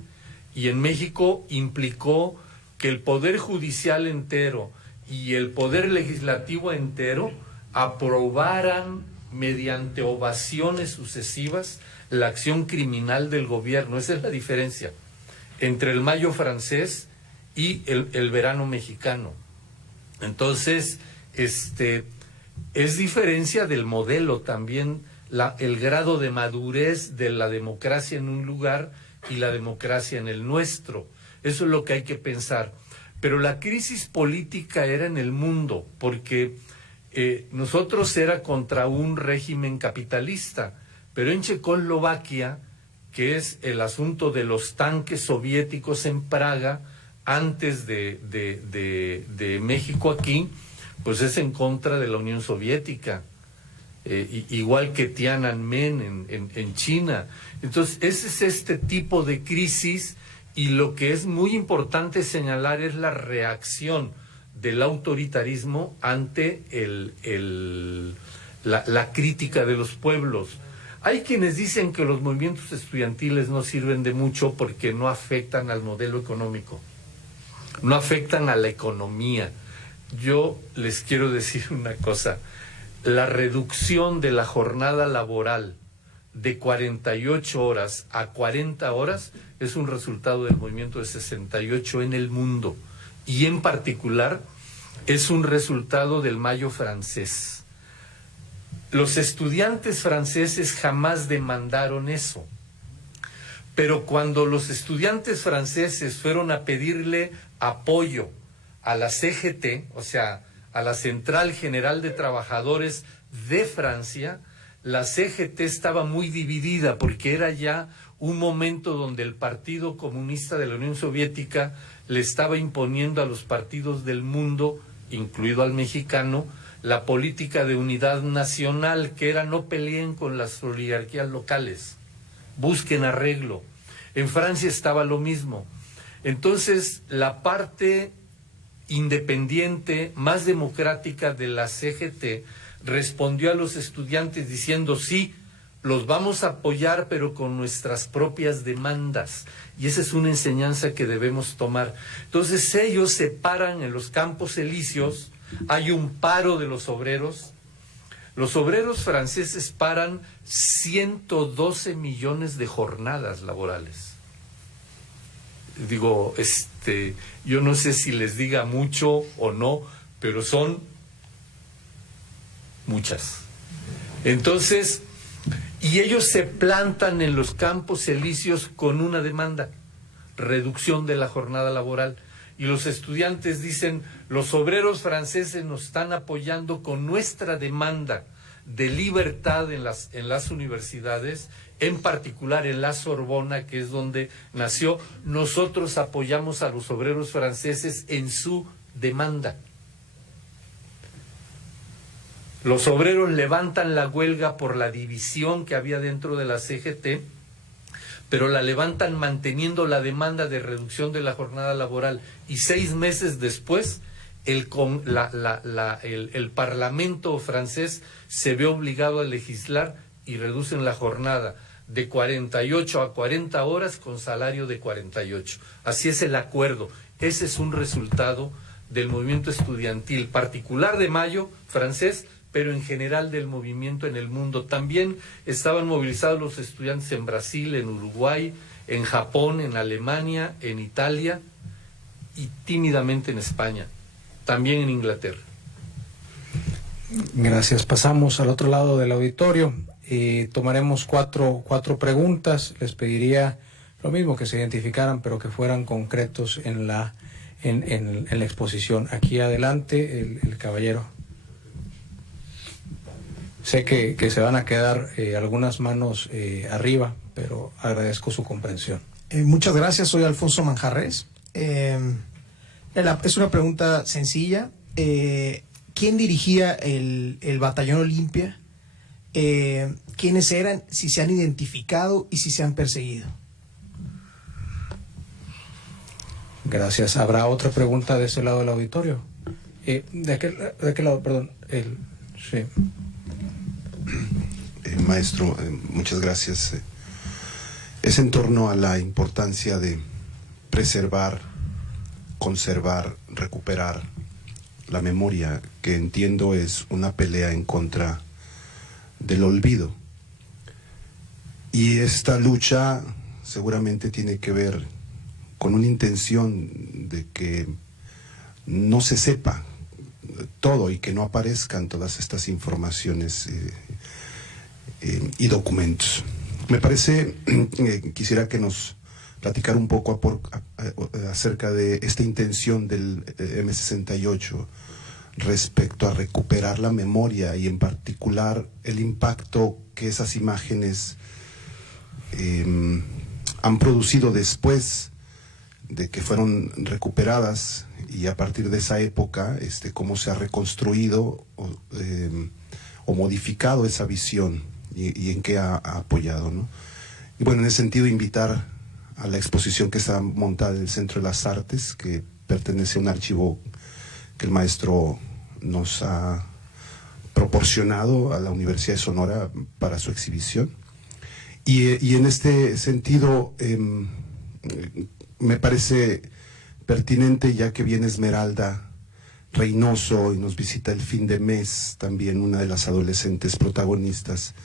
Y en México implicó que el Poder Judicial entero y el Poder Legislativo entero aprobaran mediante ovaciones sucesivas la acción criminal del gobierno. Esa es la diferencia entre el Mayo francés y el verano mexicano. Entonces, es diferencia del modelo también, el grado de madurez de la democracia en un lugar y la democracia en el nuestro. Eso es lo que hay que pensar. Pero la crisis política era en el mundo, porque nosotros era contra un régimen capitalista, pero en Checoslovaquia, que es el asunto de los tanques soviéticos en Praga, antes de México aquí, pues es en contra de la Unión Soviética, igual que Tiananmen en China. Entonces, ese es este tipo de crisis, y lo que es muy importante señalar es la reacción del autoritarismo ante la crítica de los pueblos. Hay quienes dicen que los movimientos estudiantiles no sirven de mucho porque no afectan al modelo económico, no afectan a la economía. Yo les quiero decir una cosa: la reducción de la jornada laboral de 48 horas a 40 horas es un resultado del movimiento de 68 en el mundo, y en particular es un resultado del Mayo francés. Los estudiantes franceses jamás demandaron eso, pero cuando los estudiantes franceses fueron a pedirle apoyo a la CGT, o sea, a la Central General de Trabajadores de Francia, la CGT estaba muy dividida porque era ya un momento donde el Partido Comunista de la Unión Soviética le estaba imponiendo a los partidos del mundo, incluido al mexicano, la política de unidad nacional, que era no peleen con las oligarquías locales, busquen arreglo. En Francia estaba lo mismo. Entonces, la parte independiente, más democrática de la CGT, respondió a los estudiantes diciendo: sí, los vamos a apoyar, pero con nuestras propias demandas. Y esa es una enseñanza que debemos tomar. Entonces ellos se paran en los Campos Elíseos, hay un paro de los obreros franceses paran 112 millones de jornadas laborales. Digo, yo no sé si les diga mucho o no, pero son muchas. Entonces, y ellos se plantan en los Campos Elíseos con una demanda: reducción de la jornada laboral. Y los estudiantes dicen: los obreros franceses nos están apoyando con nuestra demanda de libertad en las universidades, en particular en la Sorbona, que es donde nació. Nosotros apoyamos a los obreros franceses en su demanda. Los obreros levantan la huelga por la división que había dentro de la CGT, pero la levantan manteniendo la demanda de reducción de la jornada laboral. Y 6 meses después, el Parlamento francés se ve obligado a legislar y reducen la jornada de 48 a 40 horas con salario de 48. Así es el acuerdo. Ese es un resultado del movimiento estudiantil particular de Mayo francés, pero en general del movimiento en el mundo. También estaban movilizados los estudiantes en Brasil, en Uruguay, en Japón, en Alemania, en Italia y tímidamente en España, también en Inglaterra. Gracias. Pasamos al otro lado del auditorio. Tomaremos cuatro preguntas. Les pediría lo mismo, que se identificaran, pero que fueran concretos en la exposición. Aquí adelante, el caballero. Sé que se van a quedar algunas manos arriba, pero agradezco su comprensión. Muchas gracias, soy Alfonso Manjarres. Es una pregunta sencilla. ¿Quién dirigía el Batallón Olimpia? ¿Quiénes eran? Si se han identificado y si se han perseguido. Gracias. ¿Habrá otra pregunta de ese lado del auditorio? ¿De qué lado? Perdón. Sí. Maestro, muchas gracias. Es en torno a la importancia de preservar, conservar, recuperar la memoria, que entiendo es una pelea en contra del olvido. Y esta lucha seguramente tiene que ver con una intención de que no se sepa todo y que no aparezcan todas estas informaciones y documentos. Me parece, quisiera que nos platicara un poco acerca de esta intención del M68 respecto a recuperar la memoria y en particular el impacto que esas imágenes han producido después de que fueron recuperadas, y a partir de esa época cómo se ha reconstruido o modificado esa visión y en qué ha apoyado, ¿no? Y bueno, en ese sentido invitar a la exposición que está montada en el Centro de las Artes, que pertenece a un archivo que el maestro nos ha proporcionado a la Universidad de Sonora para su exhibición. Y en este sentido me parece pertinente, ya que viene Esmeralda Reynoso y nos visita el fin de mes, también una de las adolescentes protagonistas,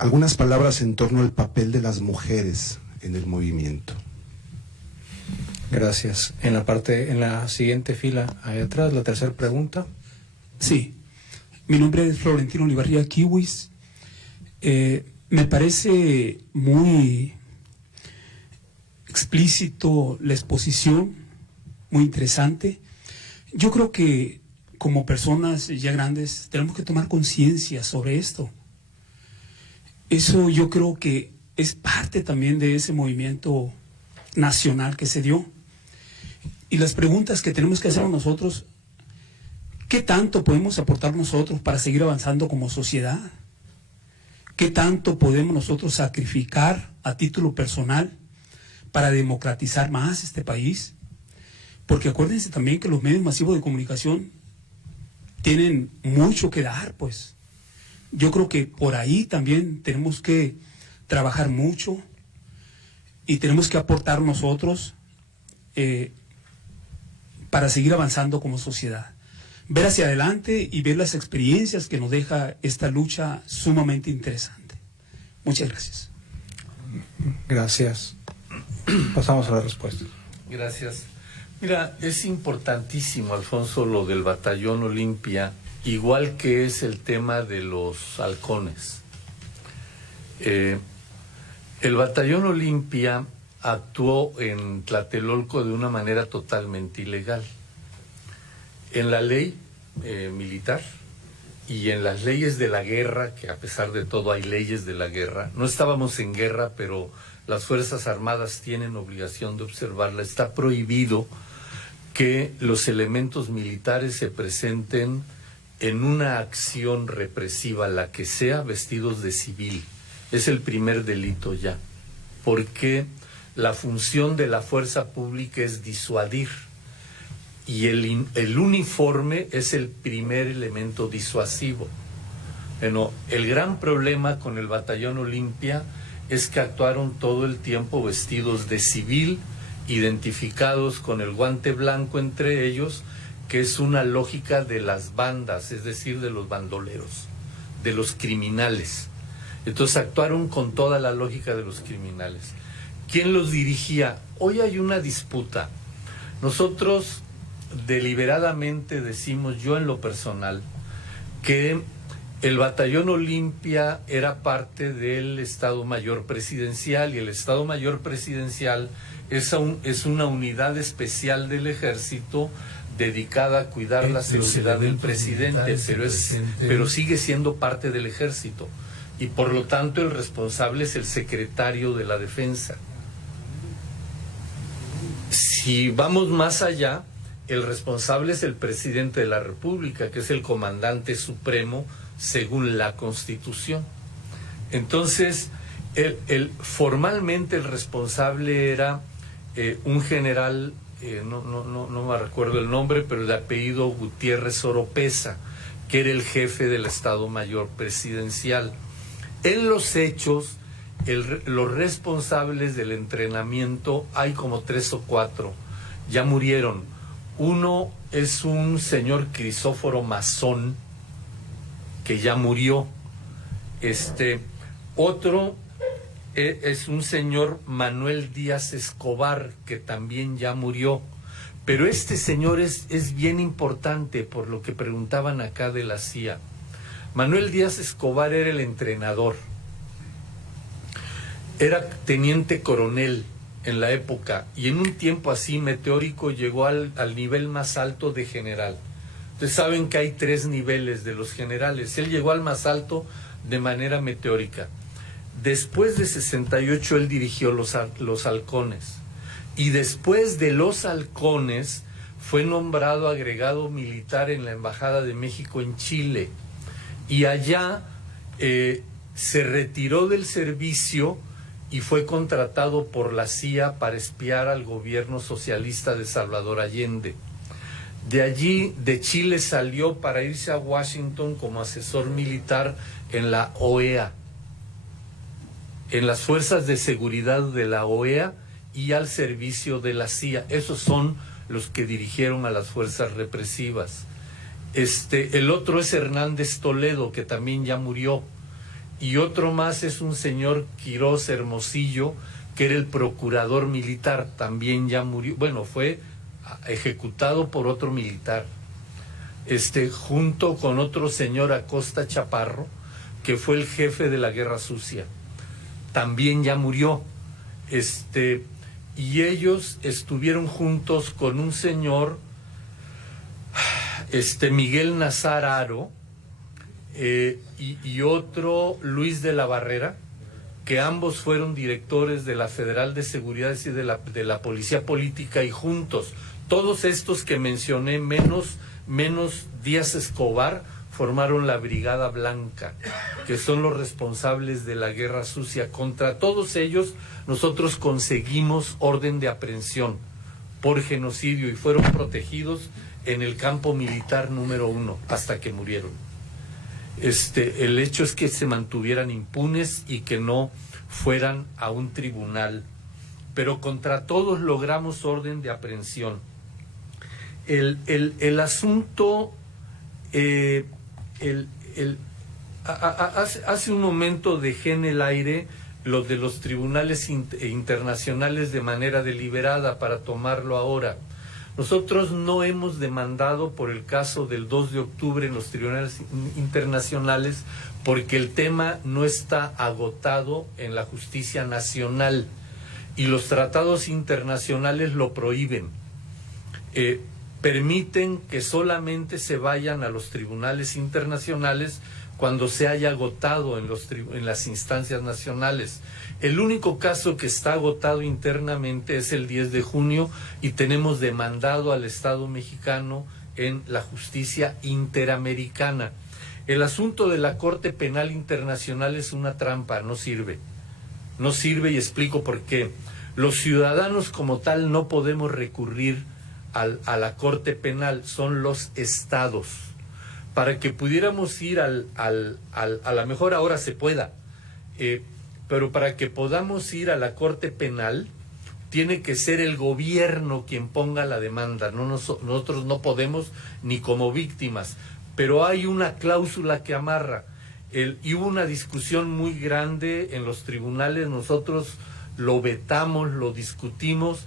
algunas palabras en torno al papel de las mujeres en el movimiento. Gracias. En la siguiente fila, ahí atrás, la tercera pregunta. Sí, mi nombre es Florentino Olivarría Kiwis. Me parece muy explícito la exposición, muy interesante. Yo creo que como personas ya grandes tenemos que tomar conciencia sobre esto. Eso yo creo que es parte también de ese movimiento nacional que se dio. Y las preguntas que tenemos que hacer nosotros, ¿qué tanto podemos aportar nosotros para seguir avanzando como sociedad? ¿Qué tanto podemos nosotros sacrificar a título personal para democratizar más este país? Porque acuérdense también que los medios masivos de comunicación tienen mucho que dar, pues. Yo creo que por ahí también tenemos que trabajar mucho y tenemos que aportar nosotros para seguir avanzando como sociedad. Ver hacia adelante y ver las experiencias que nos deja esta lucha sumamente interesante. Muchas gracias. Gracias. Pasamos a la respuesta. Gracias. Mira, es importantísimo, Alfonso, lo del Batallón Olimpia, igual que es el tema de los halcones. El Batallón Olimpia actuó en Tlatelolco de una manera totalmente ilegal. En la ley militar y en las leyes de la guerra, que a pesar de todo hay leyes de la guerra, no estábamos en guerra, pero las Fuerzas Armadas tienen obligación de observarla, está prohibido que los elementos militares se presenten en una acción represiva, la que sea, vestidos de civil. Es el primer delito ya, porque la función de la fuerza pública es disuadir y el uniforme es el primer elemento disuasivo. Bueno, el gran problema con el Batallón Olimpia es que actuaron todo el tiempo vestidos de civil, identificados con el guante blanco entre ellos, que es una lógica de las bandas, es decir, de los bandoleros, de los criminales. Entonces actuaron con toda la lógica de los criminales. ¿Quién los dirigía? Hoy hay una disputa. Nosotros deliberadamente decimos, yo en lo personal, que el Batallón Olimpia era parte del Estado Mayor Presidencial, y el Estado Mayor Presidencial es una unidad especial del Ejército dedicada a cuidar la seguridad del presidente, pero sigue siendo parte del Ejército, y por lo tanto el responsable es el secretario de la Defensa. Si vamos más allá, el responsable es el presidente de la República, que es el comandante supremo según la Constitución. Entonces, formalmente el responsable era un general, no me recuerdo el nombre, pero de apellido Gutiérrez Oropesa, que era el jefe del Estado Mayor Presidencial. En los hechos, los responsables del entrenamiento, hay como 3 o 4, ya murieron. Uno es un señor Crisóforo Mazón, que ya murió. Otro es un señor Manuel Díaz Escobar, que también ya murió. Pero este señor es bien importante por lo que preguntaban acá de la CIA. Manuel Díaz Escobar era el entrenador. Era teniente coronel en la época y en un tiempo así meteórico llegó al nivel más alto de general. Ustedes saben que hay 3 niveles de los generales. Él llegó al más alto de manera meteórica. Después de 68 él dirigió los halcones. Y después de los halcones fue nombrado agregado militar en la Embajada de México en Chile. Y allá se retiró del servicio y fue contratado por la CIA para espiar al gobierno socialista de Salvador Allende. De allí, de Chile, salió para irse a Washington como asesor militar en la OEA, en las fuerzas de seguridad de la OEA y al servicio de la CIA. Esos son los que dirigieron a las fuerzas represivas. El otro es Hernández Toledo, que también ya murió. Y otro más es un señor Quirós Hermosillo, que era el procurador militar, también ya murió. Bueno, fue ejecutado por otro militar. Junto con otro señor Acosta Chaparro, que fue el jefe de la Guerra Sucia. También ya murió. Y ellos estuvieron juntos con un señor, Miguel Nazar Haro, y otro Luis de la Barrera, que ambos fueron directores de la Federal de Seguridad y de la Policía Política, y juntos, todos estos que mencioné, menos Díaz Escobar, formaron la Brigada Blanca, que son los responsables de la Guerra Sucia. Contra todos ellos nosotros conseguimos orden de aprehensión por genocidio y fueron protegidos en el campo militar número 1 hasta que murieron. El hecho es que se mantuvieran impunes y que no fueran a un tribunal, pero contra todos logramos orden de aprehensión. El asunto, hace un momento dejé en el aire lo de los tribunales internacionales de manera deliberada para tomarlo ahora. Nosotros no hemos demandado por el caso del 2 de octubre en los tribunales internacionales porque el tema no está agotado en la justicia nacional y los tratados internacionales lo prohíben. Permiten que solamente se vayan a los tribunales internacionales cuando se haya agotado en las instancias nacionales. El único caso que está agotado internamente es el 10 de junio y tenemos demandado al Estado mexicano en la justicia interamericana. El asunto de la Corte Penal Internacional es una trampa, no sirve. No sirve y explico por qué. Los ciudadanos como tal no podemos recurrir a la Corte Penal, son los estados. Para que pudiéramos ir a lo mejor ahora se pueda, pero para que podamos ir a la Corte Penal, tiene que ser el gobierno quien ponga la demanda, nosotros no podemos ni como víctimas, pero hay una cláusula que amarra. Y hubo una discusión muy grande en los tribunales, nosotros lo vetamos, lo discutimos,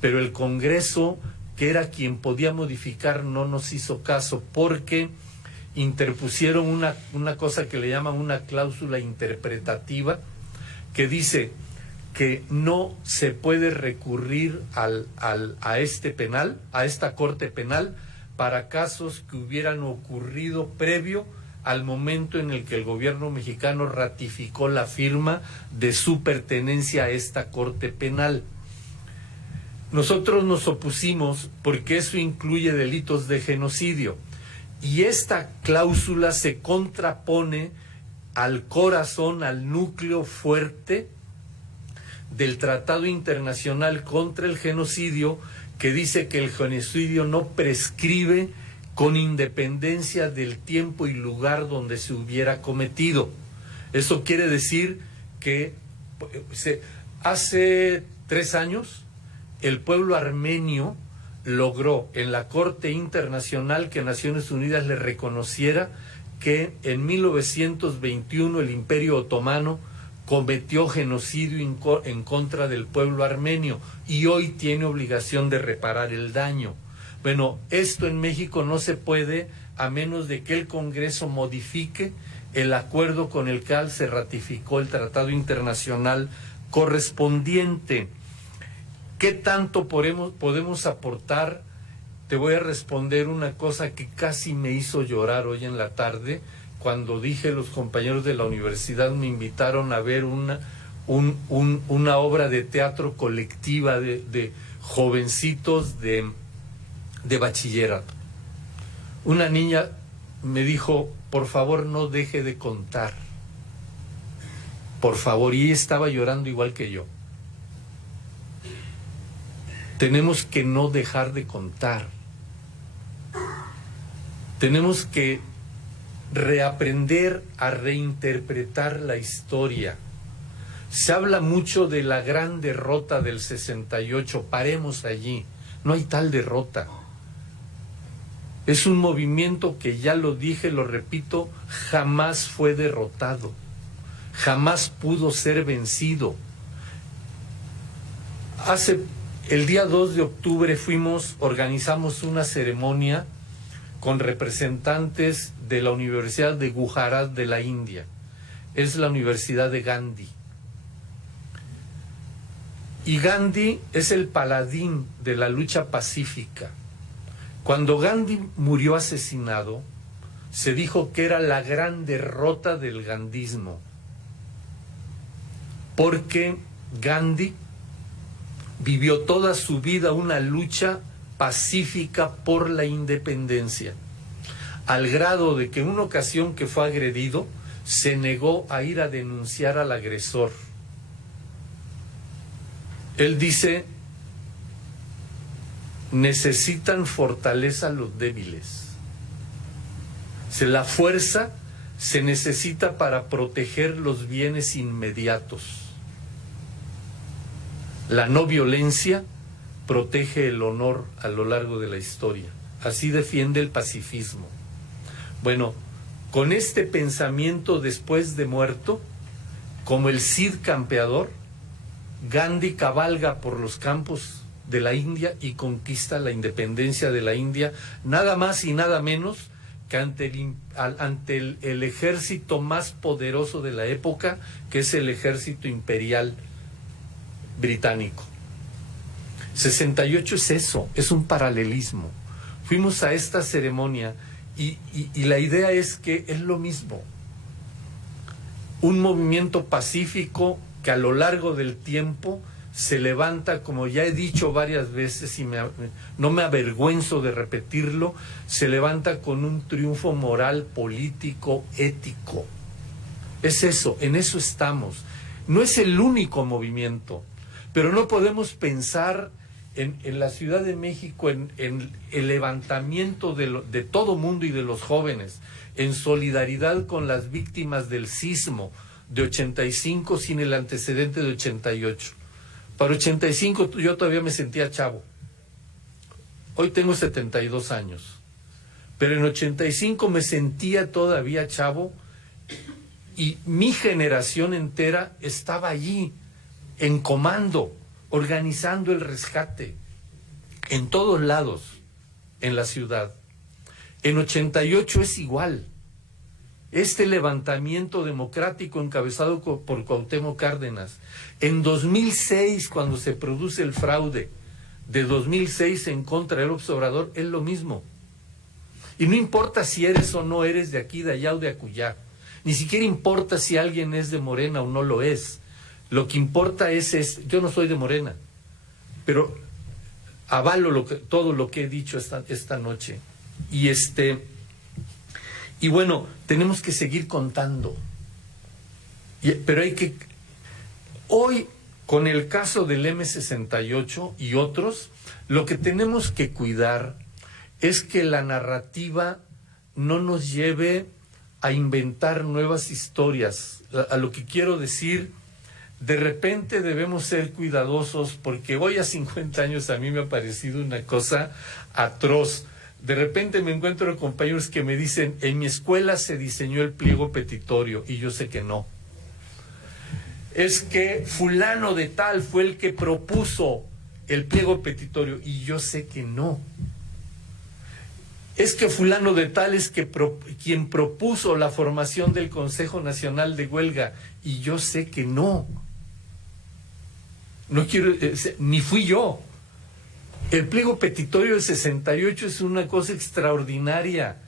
pero el Congreso, que era quien podía modificar, no nos hizo caso porque interpusieron una cosa que le llaman una cláusula interpretativa que dice que no se puede recurrir a esta Corte Penal para casos que hubieran ocurrido previo al momento en el que el gobierno mexicano ratificó la firma de su pertenencia a esta Corte Penal. Nosotros nos opusimos porque eso incluye delitos de genocidio y esta cláusula se contrapone al corazón, al núcleo fuerte del Tratado Internacional contra el Genocidio, que dice que el genocidio no prescribe con independencia del tiempo y lugar donde se hubiera cometido. Eso quiere decir que hace 3 años el pueblo armenio logró en la Corte Internacional que Naciones Unidas le reconociera que en 1921 el Imperio Otomano cometió genocidio en contra del pueblo armenio y hoy tiene obligación de reparar el daño. Bueno, esto en México no se puede a menos de que el Congreso modifique el acuerdo con el cual se ratificó el Tratado Internacional correspondiente. ¿Qué tanto podemos aportar? Te voy a responder una cosa que casi me hizo llorar hoy en la tarde, cuando dije, los compañeros de la universidad me invitaron a ver una obra de teatro colectiva de jovencitos de bachillerato. Una niña me dijo, por favor no deje de contar, por favor, y ella estaba llorando igual que yo. Tenemos que no dejar de contar. Tenemos que reaprender a reinterpretar la historia. Se habla mucho de la gran derrota del 68, paremos allí, no hay tal derrota. Es un movimiento que, ya lo dije, lo repito, jamás fue derrotado, jamás pudo ser vencido. El día 2 de octubre organizamos una ceremonia con representantes de la Universidad de Gujarat de la India. Es la Universidad de Gandhi. Y Gandhi es el paladín de la lucha pacífica. Cuando Gandhi murió asesinado, se dijo que era la gran derrota del gandhismo, porque Gandhi vivió toda su vida una lucha pacífica por la independencia, al grado de que en una ocasión que fue agredido, se negó a ir a denunciar al agresor. Él dice, necesitan fortaleza los débiles. La fuerza se necesita para proteger los bienes inmediatos. La no violencia protege el honor a lo largo de la historia. Así defiende el pacifismo. Bueno, con este pensamiento después de muerto, como el Cid campeador, Gandhi cabalga por los campos de la India y conquista la independencia de la India, nada más y nada menos que ante el ejército más poderoso de la época, que es el ejército imperial británico. 68 es eso, es un paralelismo. Fuimos a esta ceremonia y la idea es que es lo mismo. Un movimiento pacífico que a lo largo del tiempo se levanta, como ya he dicho varias veces y no me avergüenzo de repetirlo, se levanta con un triunfo moral, político, ético. Es eso, en eso estamos. No es el único movimiento, pero no podemos pensar en la Ciudad de México, en el levantamiento de todo mundo y de los jóvenes, en solidaridad con las víctimas del sismo de 85 sin el antecedente de 88. Para 85 yo todavía me sentía chavo. Hoy tengo 72 años. Pero en 85 me sentía todavía chavo y mi generación entera estaba allí, en comando, organizando el rescate, en todos lados, en la ciudad. En 88 es igual. Este levantamiento democrático encabezado por Cuauhtémoc Cárdenas, en 2006, cuando se produce el fraude de 2006 en contra del López Obrador, es lo mismo. Y no importa si eres o no eres de aquí, de allá o de acullá. Ni siquiera importa si alguien es de Morena o no lo es. Lo que importa es yo no soy de Morena, pero avalo todo lo que he dicho esta noche. Y bueno, tenemos que seguir contando. Pero hoy, con el caso del M68 y otros, lo que tenemos que cuidar es que la narrativa no nos lleve a inventar nuevas historias. A lo que quiero decir, de repente debemos ser cuidadosos, porque hoy a 50 años a mí me ha parecido una cosa atroz. De repente me encuentro compañeros que me dicen, en mi escuela se diseñó el pliego petitorio, y yo sé que no. Es que fulano de tal fue el que propuso el pliego petitorio, y yo sé que no. Es que fulano de tal es quien propuso la formación del Consejo Nacional de Huelga, y yo sé que no. No quiero, ni fui yo. El pliego petitorio del 68 es una cosa extraordinaria.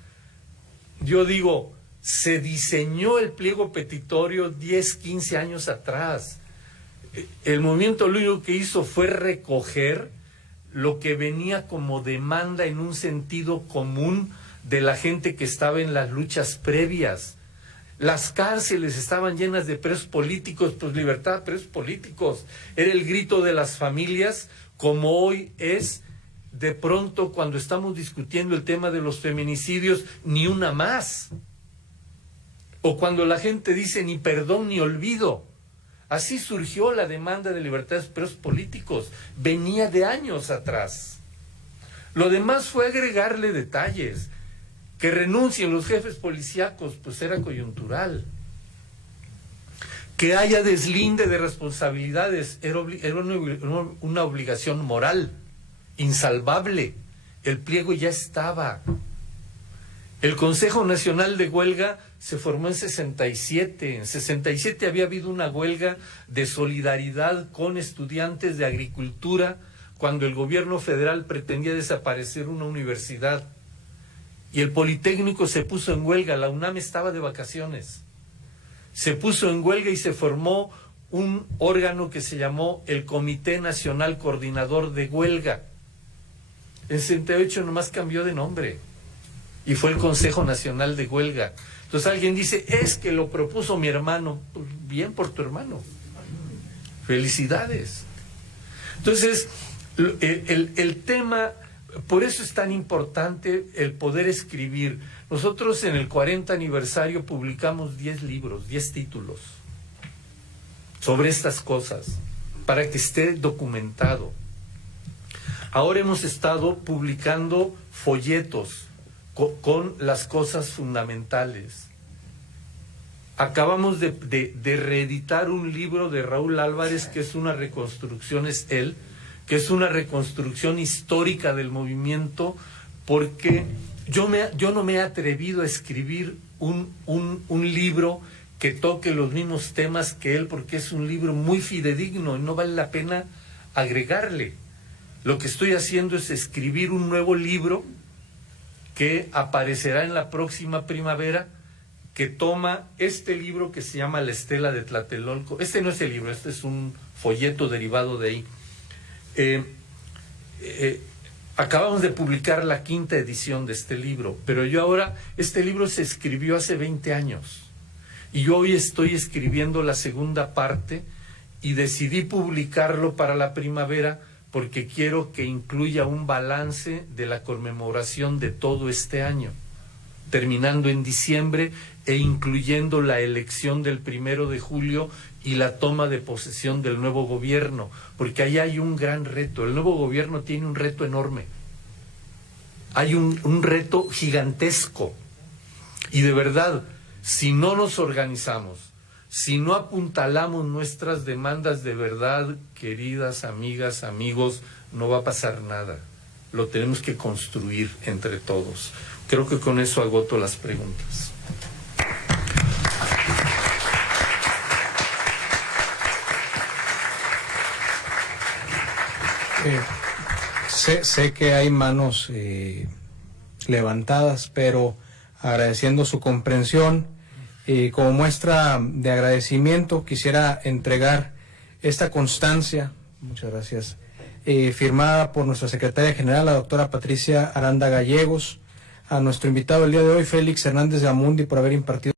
Yo digo, se diseñó el pliego petitorio 10, 15 años atrás. El movimiento lo único que hizo fue recoger lo que venía como demanda en un sentido común de la gente que estaba en las luchas previas. Las cárceles estaban llenas de presos políticos, pues libertad, presos políticos. Era el grito de las familias, como hoy es, de pronto cuando estamos discutiendo el tema de los feminicidios, ni una más. O cuando la gente dice ni perdón ni olvido. Así surgió la demanda de libertad de presos políticos. Venía de años atrás. Lo demás fue agregarle detalles. Que renuncien los jefes policíacos, pues era coyuntural. Que haya deslinde de responsabilidades, era una obligación moral, insalvable. El pliego ya estaba. El Consejo Nacional de Huelga se formó en 67. En 67 había habido una huelga de solidaridad con estudiantes de agricultura cuando el gobierno federal pretendía desaparecer una universidad. Y el Politécnico se puso en huelga, la UNAM estaba de vacaciones. Se puso en huelga y se formó un órgano que se llamó el Comité Nacional Coordinador de Huelga. En 68 nomás cambió de nombre y fue el Consejo Nacional de Huelga. Entonces alguien dice, es que lo propuso mi hermano. Pues bien por tu hermano. Felicidades. Entonces, el tema... Por eso es tan importante el poder escribir. Nosotros en el 40 aniversario publicamos 10 libros, 10 títulos sobre estas cosas, para que esté documentado. Ahora hemos estado publicando folletos con las cosas fundamentales. Acabamos de reeditar un libro de Raúl Álvarez, que es una reconstrucción, que es una reconstrucción histórica del movimiento, porque yo no me he atrevido a escribir un libro que toque los mismos temas que él, porque es un libro muy fidedigno y no vale la pena agregarle. Lo que estoy haciendo es escribir un nuevo libro que aparecerá en la próxima primavera, que toma este libro que se llama La Estela de Tlatelolco. Este no es el libro, este es un folleto derivado de ahí. Acabamos de publicar la 5ª edición de este libro, pero este libro se escribió hace 20 años y yo hoy estoy escribiendo la segunda parte y decidí publicarlo para la primavera porque quiero que incluya un balance de la conmemoración de todo este año, terminando en diciembre e incluyendo la elección del 1 de julio y la toma de posesión del nuevo gobierno, porque ahí hay un gran reto. El nuevo gobierno tiene un reto enorme. Hay un reto gigantesco. Y de verdad, si no nos organizamos, si no apuntalamos nuestras demandas de verdad, queridas amigas, amigos, no va a pasar nada. Lo tenemos que construir entre todos. Creo que con eso agoto las preguntas. Sé que hay manos levantadas, pero agradeciendo su comprensión, como muestra de agradecimiento quisiera entregar esta constancia, muchas gracias, firmada por nuestra secretaria general, la doctora Patricia Aranda Gallegos, a nuestro invitado el día de hoy, Félix Hernández Gamundi, por haber impartido